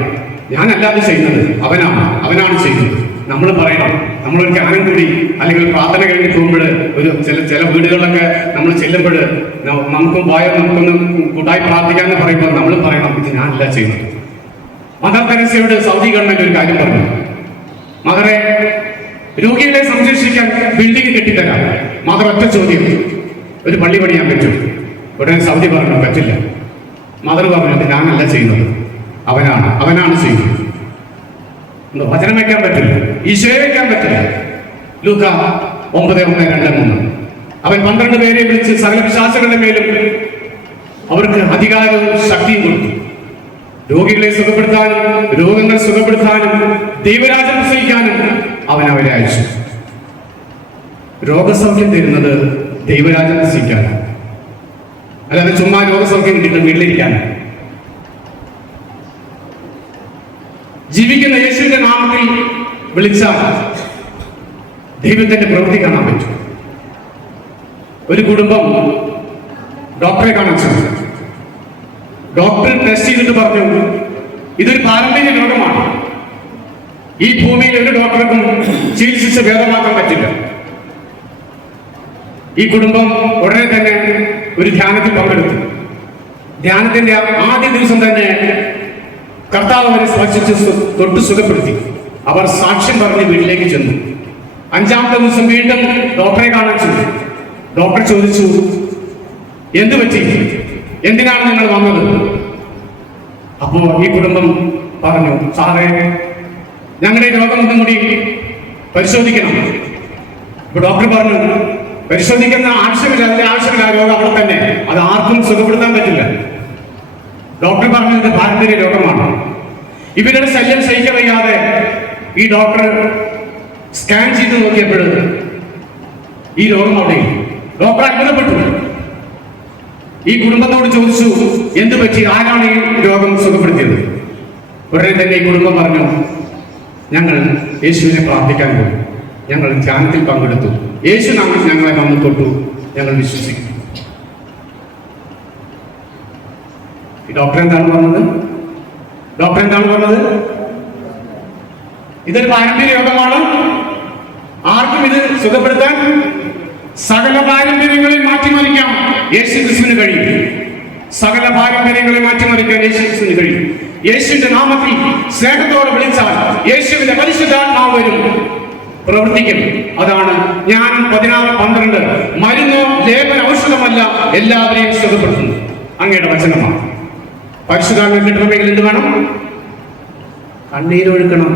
ഞാനല്ലാതെ ചെയ്യുന്നത് അവനാണ് ചെയ്യുന്നത്. നമ്മൾ പറയണം. നമ്മളൊരു ഗാനം കൂടി അല്ലെങ്കിൽ പ്രാർത്ഥന കഴിഞ്ഞ് പോകുമ്പോൾ ചില വീടുകളിലൊക്കെ നമ്മൾ ചെല്ലുമ്പോൾ നമുക്കൊന്ന് കൂട്ടായി പ്രാർത്ഥിക്കാന്ന് പറയുമ്പോൾ നമ്മൾ പറയണം, ഇത് ഞാനല്ല ചെയ്യുന്നത്. മദർ തെരേസയോട് സൗദി ഗവൺമെന്റ് ഒരു കാര്യം പറഞ്ഞു, മദറെ, രോഗികളെ സംരക്ഷിക്കാൻ ബിൽഡിംഗ് കെട്ടിത്തരാം. മദർ ഒറ്റ ചോദ്യം, ഒരു പള്ളി പണിയാൻ പറ്റും? ഉടനെ സൗദി പറഞ്ഞു, പറ്റില്ല. മദർ പറഞ്ഞു, ഞാനല്ല ചെയ്യുന്നത്, അവനാണ് ചെയ്യുന്നത്. വചനം വയ്ക്കാൻ പറ്റില്ല, ഈശോയെ വയ്ക്കാൻ പറ്റില്ല. ലൂക്ക 9:1-2-3. അവൻ 12 പേരെ വിളിച്ച് സകല പിശാചുകളുടെ മേലും അവർക്ക് അധികാരവും ശക്തിയും കൊടുത്തു. രോഗികളെ സുഖപ്പെടുത്താനും രോഗങ്ങൾ സുഖപ്പെടുത്താനും ദൈവരാജ്യം പ്രസംഗിക്കാനും അവൻ അവരെ അയച്ചു. രോഗസൗഖ്യം തരുന്നത് ദൈവരാജ്യം പ്രസംഗിക്കാനും, അല്ലാതെ ചുമ്മാ രോഗസൗഖ്യം കിട്ടും വീട്ടിലിരിക്കാനും. ജീവിക്കുന്ന യേശുവിന്റെ നാമത്തിൽ വിളിച്ചാൽ ദൈവത്തിന്റെ പ്രവൃത്തി കാണാൻ പറ്റും. ഒരു കുടുംബം ഡോക്ടറെ കാണിച്ചു. ഡോക്ടർ ടെസ്റ്റ് ചെയ്തിട്ട് പറഞ്ഞു, ഇതൊരു പാരമ്പര്യ രോഗമാണ്, ഈ ഭൂമിയിൽ ഒരു ഡോക്ടർക്കും ചികിത്സിച്ച് ഭേദമാക്കാൻ പറ്റില്ല. ഈ കുടുംബം ഉടനെ തന്നെ ഒരു ധ്യാനത്തിൽ പങ്കെടുത്തു. ധ്യാനത്തിന്റെ ആദ്യ ദിവസം തന്നെ കർത്താവ് അവരെ സ്പർശിച്ച് തൊട്ട് സുഖപ്പെടുത്തി. അവർ സാക്ഷ്യം പറഞ്ഞ് വീട്ടിലേക്ക് ചെന്നു. 5-ാമത്തെ ദിവസം വീണ്ടും ഡോക്ടറെ കാണാൻ ചെന്നു. ഡോക്ടർ ചോദിച്ചു, എന്ത് പറ്റി, എന്തിനാണ് നിങ്ങൾ വന്നത്? അപ്പോ ഈ കുടുംബം പറഞ്ഞു, സാറേ, ഞങ്ങളുടെ രോഗം ഒന്നും കൂടി പരിശോധിക്കണം. അപ്പൊ ഡോക്ടർ പറഞ്ഞു, പരിശോധിക്കുന്ന ആവശ്യമില്ല, രോഗം അവിടെ തന്നെ, അത് ആർക്കും സുഖപ്പെടുത്താൻ പറ്റില്ല. ഡോക്ടർ പറഞ്ഞത് പാരമ്പര്യ രോഗമാണ്. ഇവരുടെ ശല്യം സഹിക്കാൻ വയ്യാതെ ഈ ഡോക്ടർ സ്കാൻ ചെയ്ത് നോക്കിയപ്പോൾ ഈ രോഗം അവിടെ. ഡോക്ടർ അത്ഭുതപ്പെട്ടു. ഈ കുടുംബത്തോട് ചോദിച്ചു, എന്ത് പറ്റി, ആരാണ് ഈ രോഗം സുഖപ്പെടുത്തിയത്? ഉടനെ തന്നെ ഈ കുടുംബം പറഞ്ഞു, ഞങ്ങൾ യേശുവിനെ പ്രാർത്ഥിക്കാൻ പോയി, ഞങ്ങൾ ധ്യാനത്തിൽ പങ്കെടുത്തു, യേശു ഞങ്ങളെ വന്ന് തൊട്ടു, ഞങ്ങൾ വിശ്വസിക്കുന്നു. ഡോക്ടർ എന്താണ് പറഞ്ഞത്? ഇതൊരു പാരമ്പര്യ രോഗമാണ്, ആർക്കും ഇത് സുഖപ്പെടുത്താൻ സകല പാരമ്പര്യങ്ങളെ മാറ്റിമറിക്കാം യേശു ക്രിസ്തുവിന് കഴിയും. സകല പാരമ്പര്യങ്ങളെ മാറ്റിമറിക്കാൻ യേശു ക്രിസ്തുവിന് കഴിയും. യേശുവിന്റെ നാമത്തിൽ സ്നേഹത്തോടെ വിളിച്ചാൽ യേശുവിന്റെ പരിശുദ്ധാത്മാവ് വരും, പ്രവർത്തിക്കും. അതാണ് ജ്ഞാനം 16:12. മരുന്നോ ലേപന ഔഷധമല്ല, എല്ലാവരെയും സുഖപ്പെടുത്തുന്നു. അങ്ങയുടെ വചനമാണ്. പരിശുദ്ധാത്മാവ് കിട്ടണമെങ്കിൽ എന്ത് വേണം? കണ്ണീരൊഴുക്കണം.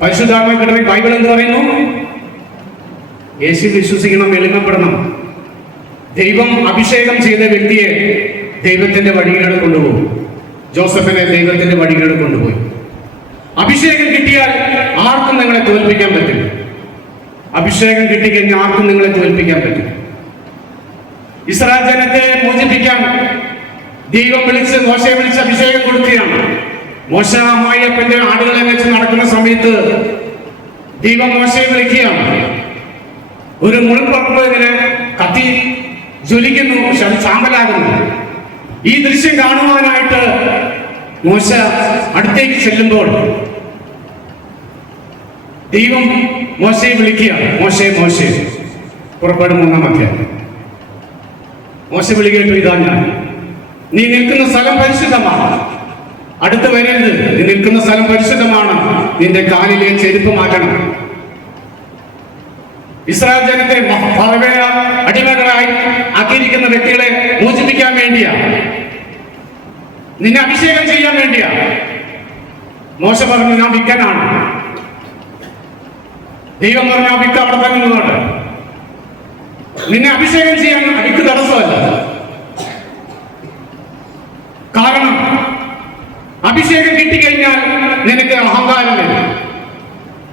പരിശുദ്ധാത്മാവ് കിട്ടണമെങ്കിൽ ബൈബിൾ എന്ത് പറയുന്നു? യേശു വിശ്വസിക്കണം, എളിമപ്പെടണം. ദൈവം അഭിഷേകം ചെയ്ത വ്യക്തിയെ ദൈവത്തിന്റെ വഴികളിൽ കൊണ്ടുപോകും. ജോസഫിനെ ദൈവത്തിന്റെ വഴികളിൽ കൊണ്ടുപോയി. അഭിഷേകം കിട്ടിയാൽ ആർക്കും നിങ്ങളെ തോൽപ്പിക്കാൻ പറ്റും. അഭിഷേകം കിട്ടിക്കഴിഞ്ഞാൽ ആർക്കും നിങ്ങളെ തോൽപ്പിക്കാൻ പറ്റും. ഇസ്രായേൽ ജനത്തെ മോചിപ്പിക്കാൻ ദൈവം മോശയെ വിളിച്ച് അഭിഷേകം കൊടുക്കുകയാണ്. മോശ അമ്മായിയപ്പന്റെ ആടുകളെ വെച്ച് നടക്കുന്ന സമയത്ത് ദൈവം മോശയെ വിളിക്കുകയാണ്. ഒരു മുൾപ്പറമ്പ് ഇങ്ങനെ കത്തി ജ്വലിക്കുന്നു, ചാമ്പലാകുന്നു. ഈ ദൃശ്യം കാണുവാനായിട്ട് മോശ അടുത്തേക്ക് ചെല്ലുമ്പോൾ ദൈവം മോശയെ വിളിക്കുകയാണ്. മോശേ മോശേ. പുറപ്പാട് 3-ാം അധ്യായം. മോശ വിളി കേട്ടു, ഇതാ ഞാൻ. നീ നിൽക്കുന്ന സ്ഥലം പരിശുദ്ധമാണ്, അടുത്ത് വരരുത്. നീ നിൽക്കുന്ന സ്ഥലം പരിശുദ്ധമാണ്, നിന്റെ കാലിലെ ചെരുപ്പ് മാറ്റണം. ഇസ്രായേൽ ജനത്തെ ഫറവോയ അടിമകളായി ആക്കിയിരിക്കുന്ന വ്യക്തികളെ മോചിപ്പിക്കാൻ വേണ്ടിയാ, നിന്നെ അഭിഷേകം ചെയ്യാൻ വേണ്ടിയാ. മോശ പറഞ്ഞു, ഞാൻ വിക്കനാണ്. ദൈവം പറഞ്ഞു, ആ വിക്ക് അവിടെ തന്നെ നിന്നോട്ടെ. നിന്നെ അഭിഷേകം ചെയ്യാൻ വിക്ക് തടസ്സമല്ല. കാരണം അഭിഷേകം കിട്ടിക്കഴിഞ്ഞാൽ നിനക്ക് അഹങ്കാരം വരും.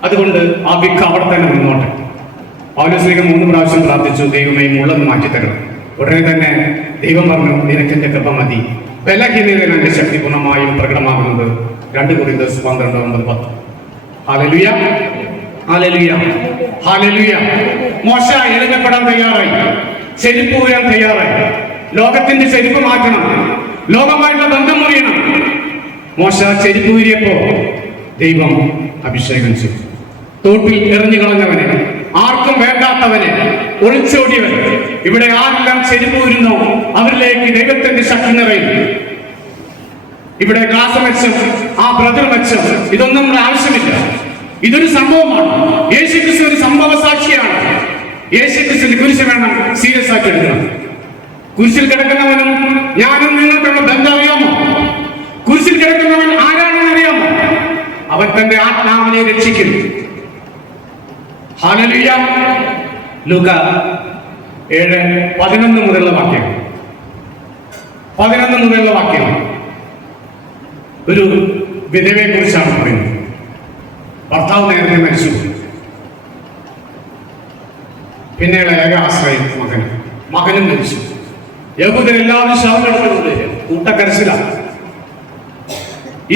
അതുകൊണ്ട് ആ വിക്ക് അവിടെ തന്നെ നിന്നോട്ടെ. പൗലോസ്ലീഹ 3 പ്രാവശ്യം പ്രാർത്ഥിച്ചു, ദൈവമേ മുള്ളത് മാറ്റിത്തരണം. ഉടനെ തന്നെ ദൈവം പറഞ്ഞു, നിനക്ക് എന്റെ കൃപ മതി, ബലഹീനതയിൽ എന്റെ ശക്തി പൂർണ്ണമായും പ്രകടമാകുന്നത്. 2 കൊരിന്ത്യർ 12:9-10. Hallelujah, hallelujah, hallelujah. മോശ എഴുതപ്പെടാൻ തയ്യാറായി, ചെരുപ്പ് ഊരാൻ തയ്യാറായി. ലോകത്തിന്റെ ചെരുപ്പ് മാറ്റണം, ലോകമായിട്ടുള്ള ബന്ധം മുറിയണം. മോശ ചെരുപ്പ് ഊരിയപ്പോ ദൈവം അഭിഷേകം ചെയ്തു. തോട്ടിൽ എറിഞ്ഞു കളഞ്ഞവനെ, ആർക്കും വേണ്ടാത്തവനെ, ഒളിച്ചോടിയവൻ, ഇവിടെ ആരെല്ലാം ചെരുപ്പ് ഊരുന്നോ അവരിലേക്ക് ദൈവത്തിന്റെ ശക്തി നിറയും. ഇവിടെ ക്ലാസ് മെച്ചം, ആ ബ്രദർ മെച്ചം, ഇതൊന്നും നമ്മുടെ ആവശ്യമില്ല. ഇതൊരു സംഭവമാണ്. യേശുക്രിസ്തു ഒരു സംഭവ സാക്ഷിയാണ്. യേശുക്രിസ്തുവിന്റെ കുരിശ് വേണം സീരിയസ് ആക്കി എടുക്കണം. കുരിശിൽ കിടക്കുന്നവനും ഞാനും നിങ്ങൾക്കുള്ള ബന്ധം അറിയാമോ? കുരിശിൽ കിടക്കുന്നവൻ ആരാണെന്ന് അറിയാമോ? അവൻ തന്റെ ആത്മാവിനെ രക്ഷിക്കും. ഹല്ലേലൂയ. ലൂക്ക 7:11 മുതലുള്ള വാക്യം. 11 മുതലുള്ള വാക്യം ഒരു വിധവയെ കുറിച്ചാണ് പറയുന്നത്. ഭർത്താവ് നേരത്തെ മരിച്ചു, പിന്നെയുള്ള ഏക ആശ്രയം മകനും മരിച്ചു. യഹൂദരെല്ലാവരും ശവം എടുക്കുന്നത് കൂട്ടക്കരച്ചിലാണ്.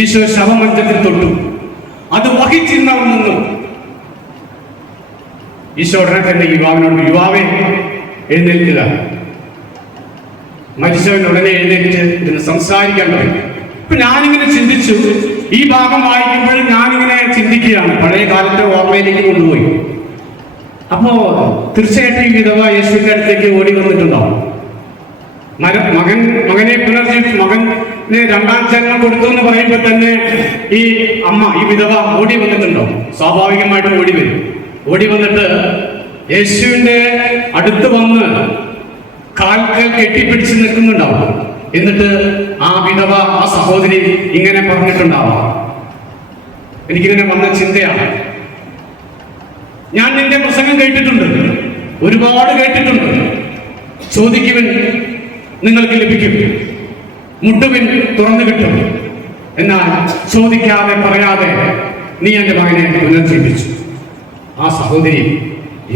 ഈശോ ശവമഞ്ചത്തിൽ തൊട്ടു, അത് വഹിച്ചിരുന്നവൻ നിന്നു. ഈശോ ഉടനെ തന്നെ യുവാവിനോട്, യുവാവേ എഴുന്നേൽക്കുക. മരിച്ചവൻ ഉടനെ എഴുന്നേറ്റ് ഇതിന് സംസാരിക്കാൻ തുടങ്ങി. ഇപ്പൊ ഞാനിങ്ങനെ ചിന്തിച്ചു, ഈ ഭാഗം വായിക്കുമ്പോഴും ഞാനിങ്ങനെ ചിന്തിക്കുകയാണ്, പഴയ കാലത്തെ ഓർമ്മയിലേക്ക് കൊണ്ടുപോയി. അപ്പോ തീർച്ചയായിട്ടും ഈ വിധവ യേശുവിന്റെ അടുത്തേക്ക് ഓടി വന്നിട്ടുണ്ടാവും. മകനെ പുനർജീവിച്ചു, മകന് 2ാം ജന്മം കൊടുത്തു എന്ന് പറയുമ്പോൾ തന്നെ ഈ അമ്മ, ഈ വിധവ ഓടി വന്നിട്ടുണ്ടോ? സ്വാഭാവികമായിട്ടും ഓടി വരും. ഓടി വന്നിട്ട് യേശുവിന്റെ അടുത്ത് വന്ന് കാൽക്കൽ കെട്ടിപ്പിടിച്ച് നിൽക്കുന്നുണ്ടാവും. എന്നിട്ട് ആ വിധവ, ആ സഹോദരി ഇങ്ങനെ പറഞ്ഞിട്ടുണ്ടാവാം. എനിക്കിങ്ങനെ വന്ന ചിന്തയാണ്. ഞാൻ നിന്റെ പ്രസംഗം കേട്ടിട്ടുണ്ട്, ഒരുപാട് കേട്ടിട്ടുണ്ട്. ചോദിക്കുവിൻ നിങ്ങൾക്ക് ലഭിക്കും, മുട്ടുവിൻ തുറന്നു കിട്ടും. എന്നാൽ ചോദിക്കാതെ പറയാതെ നീ എന്റെ മകനെ പുനർജീവിച്ചു. ആ സഹോദരി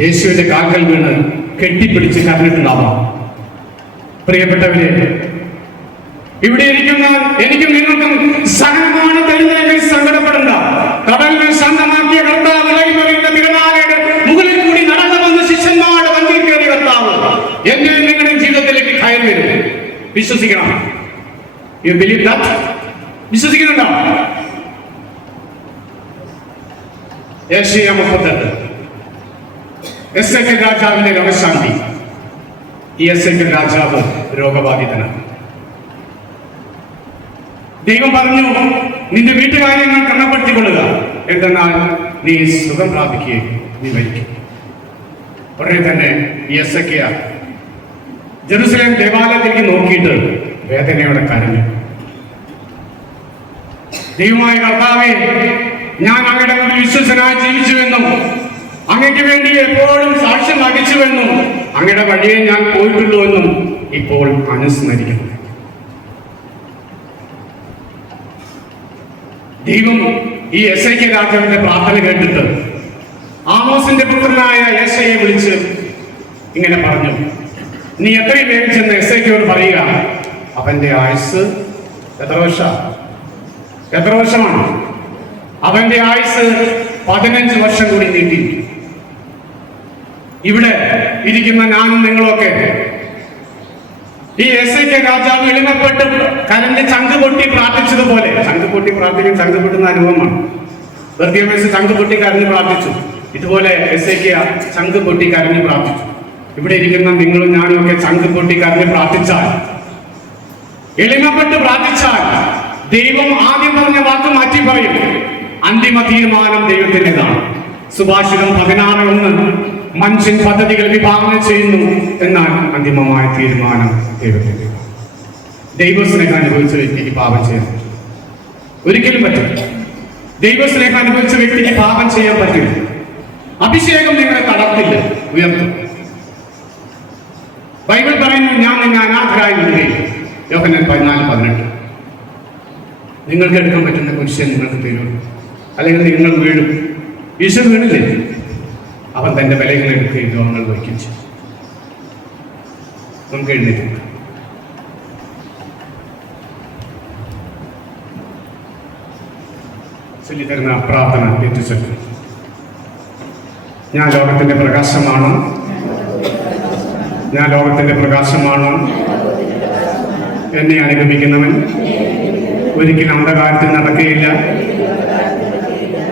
യേശുവിന്റെ കാൽക്കൽ വീണ് കെട്ടിപ്പിടിച്ച് കരഞ്ഞിട്ടുണ്ടാവാം. പ്രിയപ്പെട്ടവരെ, ഇവിടെ ഇരിക്കുന്ന എനിക്കും നിങ്ങൾക്കും സഹനമാണ് തരുന്നതെങ്കിൽ സങ്കടപ്പെടണ്ട. കടലിനെ ശാന്തമാക്കിയ കർത്താവ്, ഇളകിമറിയുന്ന തിരമാലയുടെ മുകളിൽ കൂടി നടന്നു വന്ന ശിഷ്യന്മാരുടെ വഞ്ചിയിൽ കയറിയ കർത്താവ് എന്റെ നിങ്ങളുടെ ജീവിതത്തിലേക്ക് കയറി വരും. വിശ്വസിക്കണം. You believe that? വിശ്വസിക്കുന്നുണ്ടോ? യെശയ്യാ 38. എസെക്കിയേൽ രാജാവിന്റെ രോഗശാന്തി. ഈ എസെക്കിയേൽ രാജാവ് രോഗബാധിതനാണ്. ദൈവം പറഞ്ഞു, നിന്റെ വീട്ടുകാര്യങ്ങൾ ക്രമപ്പെടുത്തിക്കൊള്ളുക, എന്തെന്നാൽ നീ സുഖം പ്രാപിക്കുകയും നീ മരിക്കും. ഉടനെ തന്നെ ഈ എസെക്കിയാ ജെറുസലേം ദേവാലയത്തിലേക്ക് നോക്കിയിട്ട് വേദനയോടെ കരഞ്ഞു. ദൈവമായ കർത്താവേ, ഞാൻ അങ്ങയുടെ മുമ്പിൽ വിശ്വസനായി ജീവിച്ചുവെന്നും അങ്ങയ്ക്ക് വേണ്ടി എപ്പോഴും സാക്ഷ്യം വഹിച്ചുവെന്നും അങ്ങയുടെ വഴിയെ ഞാൻ പോയിട്ടുള്ളൂ എന്നും ഇപ്പോൾ അനുസ്മരിക്കുന്നു. ദൈവം ഈ യെശയ്യാ രാജാവിന്റെ പ്രാർത്ഥന കേട്ടിട്ട് ആമോസിന്റെ പുത്രനായ യെശയ്യായെ വിളിച്ച് ഇങ്ങനെ പറഞ്ഞു, നീ എത്രയും വേഗം ചെന്ന് യെശയ്യായോട് പറയുക, അവന്റെ ആയുസ് എത്ര വർഷമാണ്? അവന്റെ ആയുസ് 15 വർഷം കൂടി നീട്ടി. ഇവിടെ ഇരിക്കുന്ന ഞാനും നിങ്ങളൊക്കെ ഈ എസേക്കിയേൽ രാജാവ് എളിമപ്പെട്ട് കരഞ്ഞ് ചങ്ക് പൊട്ടി പ്രാർത്ഥിച്ചതുപോലെ, ചങ്ക് പൊട്ടി പ്രാർത്ഥിക്കാൻ ചങ്ക് പൊട്ടുന്ന അനുഭവമാണ്. ബർത്തിമേസ് ചങ്ക് പൊട്ടി കരഞ്ഞ് പ്രാർത്ഥിച്ചു. ഇതുപോലെ എസേക്കിയാ ചങ്ക് പൊട്ടി കരഞ്ഞ് പ്രാർത്ഥിച്ചു. ഇവിടെ ഇരിക്കുന്ന നിങ്ങളും ഞാനും ഒക്കെ ചങ്ക് പൊട്ടി കരഞ്ഞ് പ്രാർത്ഥിച്ചാൽ, എളിമപ്പെട്ട് പ്രാർത്ഥിച്ചാൽ, ദൈവം ആദ്യം പറഞ്ഞ വാക്ക് മാറ്റി പറയും. അന്തിമ തീരുമാനം ദൈവത്തിൻ്റെതാണ്. സുഭാഷിതം 16:1 മനുഷ്യൻ പദ്ധതികൾ വിഭാവനം ചെയ്യുന്നു, എന്നാൽ അന്തിമമായ തീരുമാനം ദൈവത്തിൻ്റെ. ദൈവസ്നേഹം അനുഭവിച്ച വ്യക്തിക്ക് പാപം ചെയ്യാൻ ഒരിക്കലും പറ്റില്ല. ദൈവസ്നേഹം അനുഭവിച്ച വ്യക്തിക്ക് പാപം ചെയ്യാൻ പറ്റില്ല. അഭിഷേകം നിങ്ങളെ തളർത്തില്ല, ഉയർത്തും. ബൈബിൾ പറയുന്നു, ഞാൻ നിന്നെ അനാഥരായി വിടുകയില്ല. യോഹന്നാൻ 14:18. നിങ്ങൾക്ക് എടുക്കാൻ പറ്റുന്ന കുരിശൻ നിങ്ങൾക്ക് തരും, അല്ലെങ്കിൽ നിങ്ങൾ വീഴും. ഈശോ വീണില്ലേ? അവൻ തന്റെ വിലകൾ എടുക്കുകയും രോഗങ്ങൾ വഹിച്ചു. നമുക്ക് എഴുന്നേറ്റ് ചൊല്ലിത്തരുന്ന പ്രാർത്ഥന ഏറ്റുചൊല്ലും. ഞാൻ ലോകത്തിന്റെ പ്രകാശമാണ്, ഞാൻ ലോകത്തിന്റെ പ്രകാശമാണ്. എന്നെ അനുഗമിക്കുന്നവൻ ഒരിക്കലും അന്ധകാരത്തിൽ നടക്കുകയില്ല.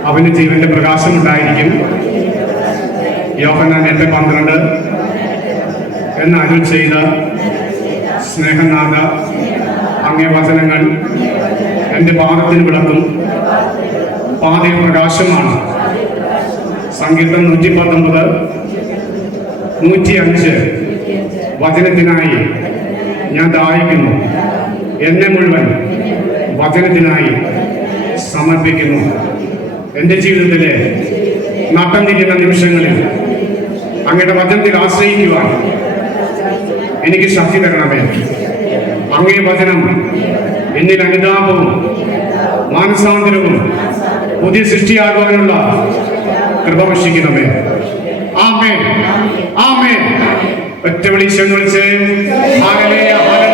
അവന് ജീവന്റെ പ്രകാശം ഉണ്ടായിരിക്കും. യോഹന്നാൻ 8:12 എന്ന് അരുൾ ചെയ്ത സ്നേഹനാഥ, അങ്ങേ വചനങ്ങൾ എൻ്റെ പാദത്തിന് വിളക്കും പാതയിൽ പ്രകാശമാണ്. സങ്കീർത്തനം 119 105 വചനത്തിനായി ഞാൻ ദാഹിക്കുന്നു, എന്നെ മുഴുവൻ വചനത്തിനായി സമർപ്പിക്കുന്നു. എൻ്റെ ജീവിതത്തിലെ നട്ടം തിരിയുന്ന നിമിഷങ്ങളിൽ അങ്ങയുടെ വചനത്തിൽ ആശ്രയിക്കുവാൻ എനിക്ക് ശക്തി തരണമേ. അങ്ങേ വചനം എന്നിൽ അനുതാപവും മാനസാന്തരവും പുതിയ സൃഷ്ടിയാകുവാനുള്ള കൃപ വർഷിക്കണമേ. ആമേൻ, ആമേൻ. ഒറ്റ വിളിച്ച് ഹല്ലേലൂയ.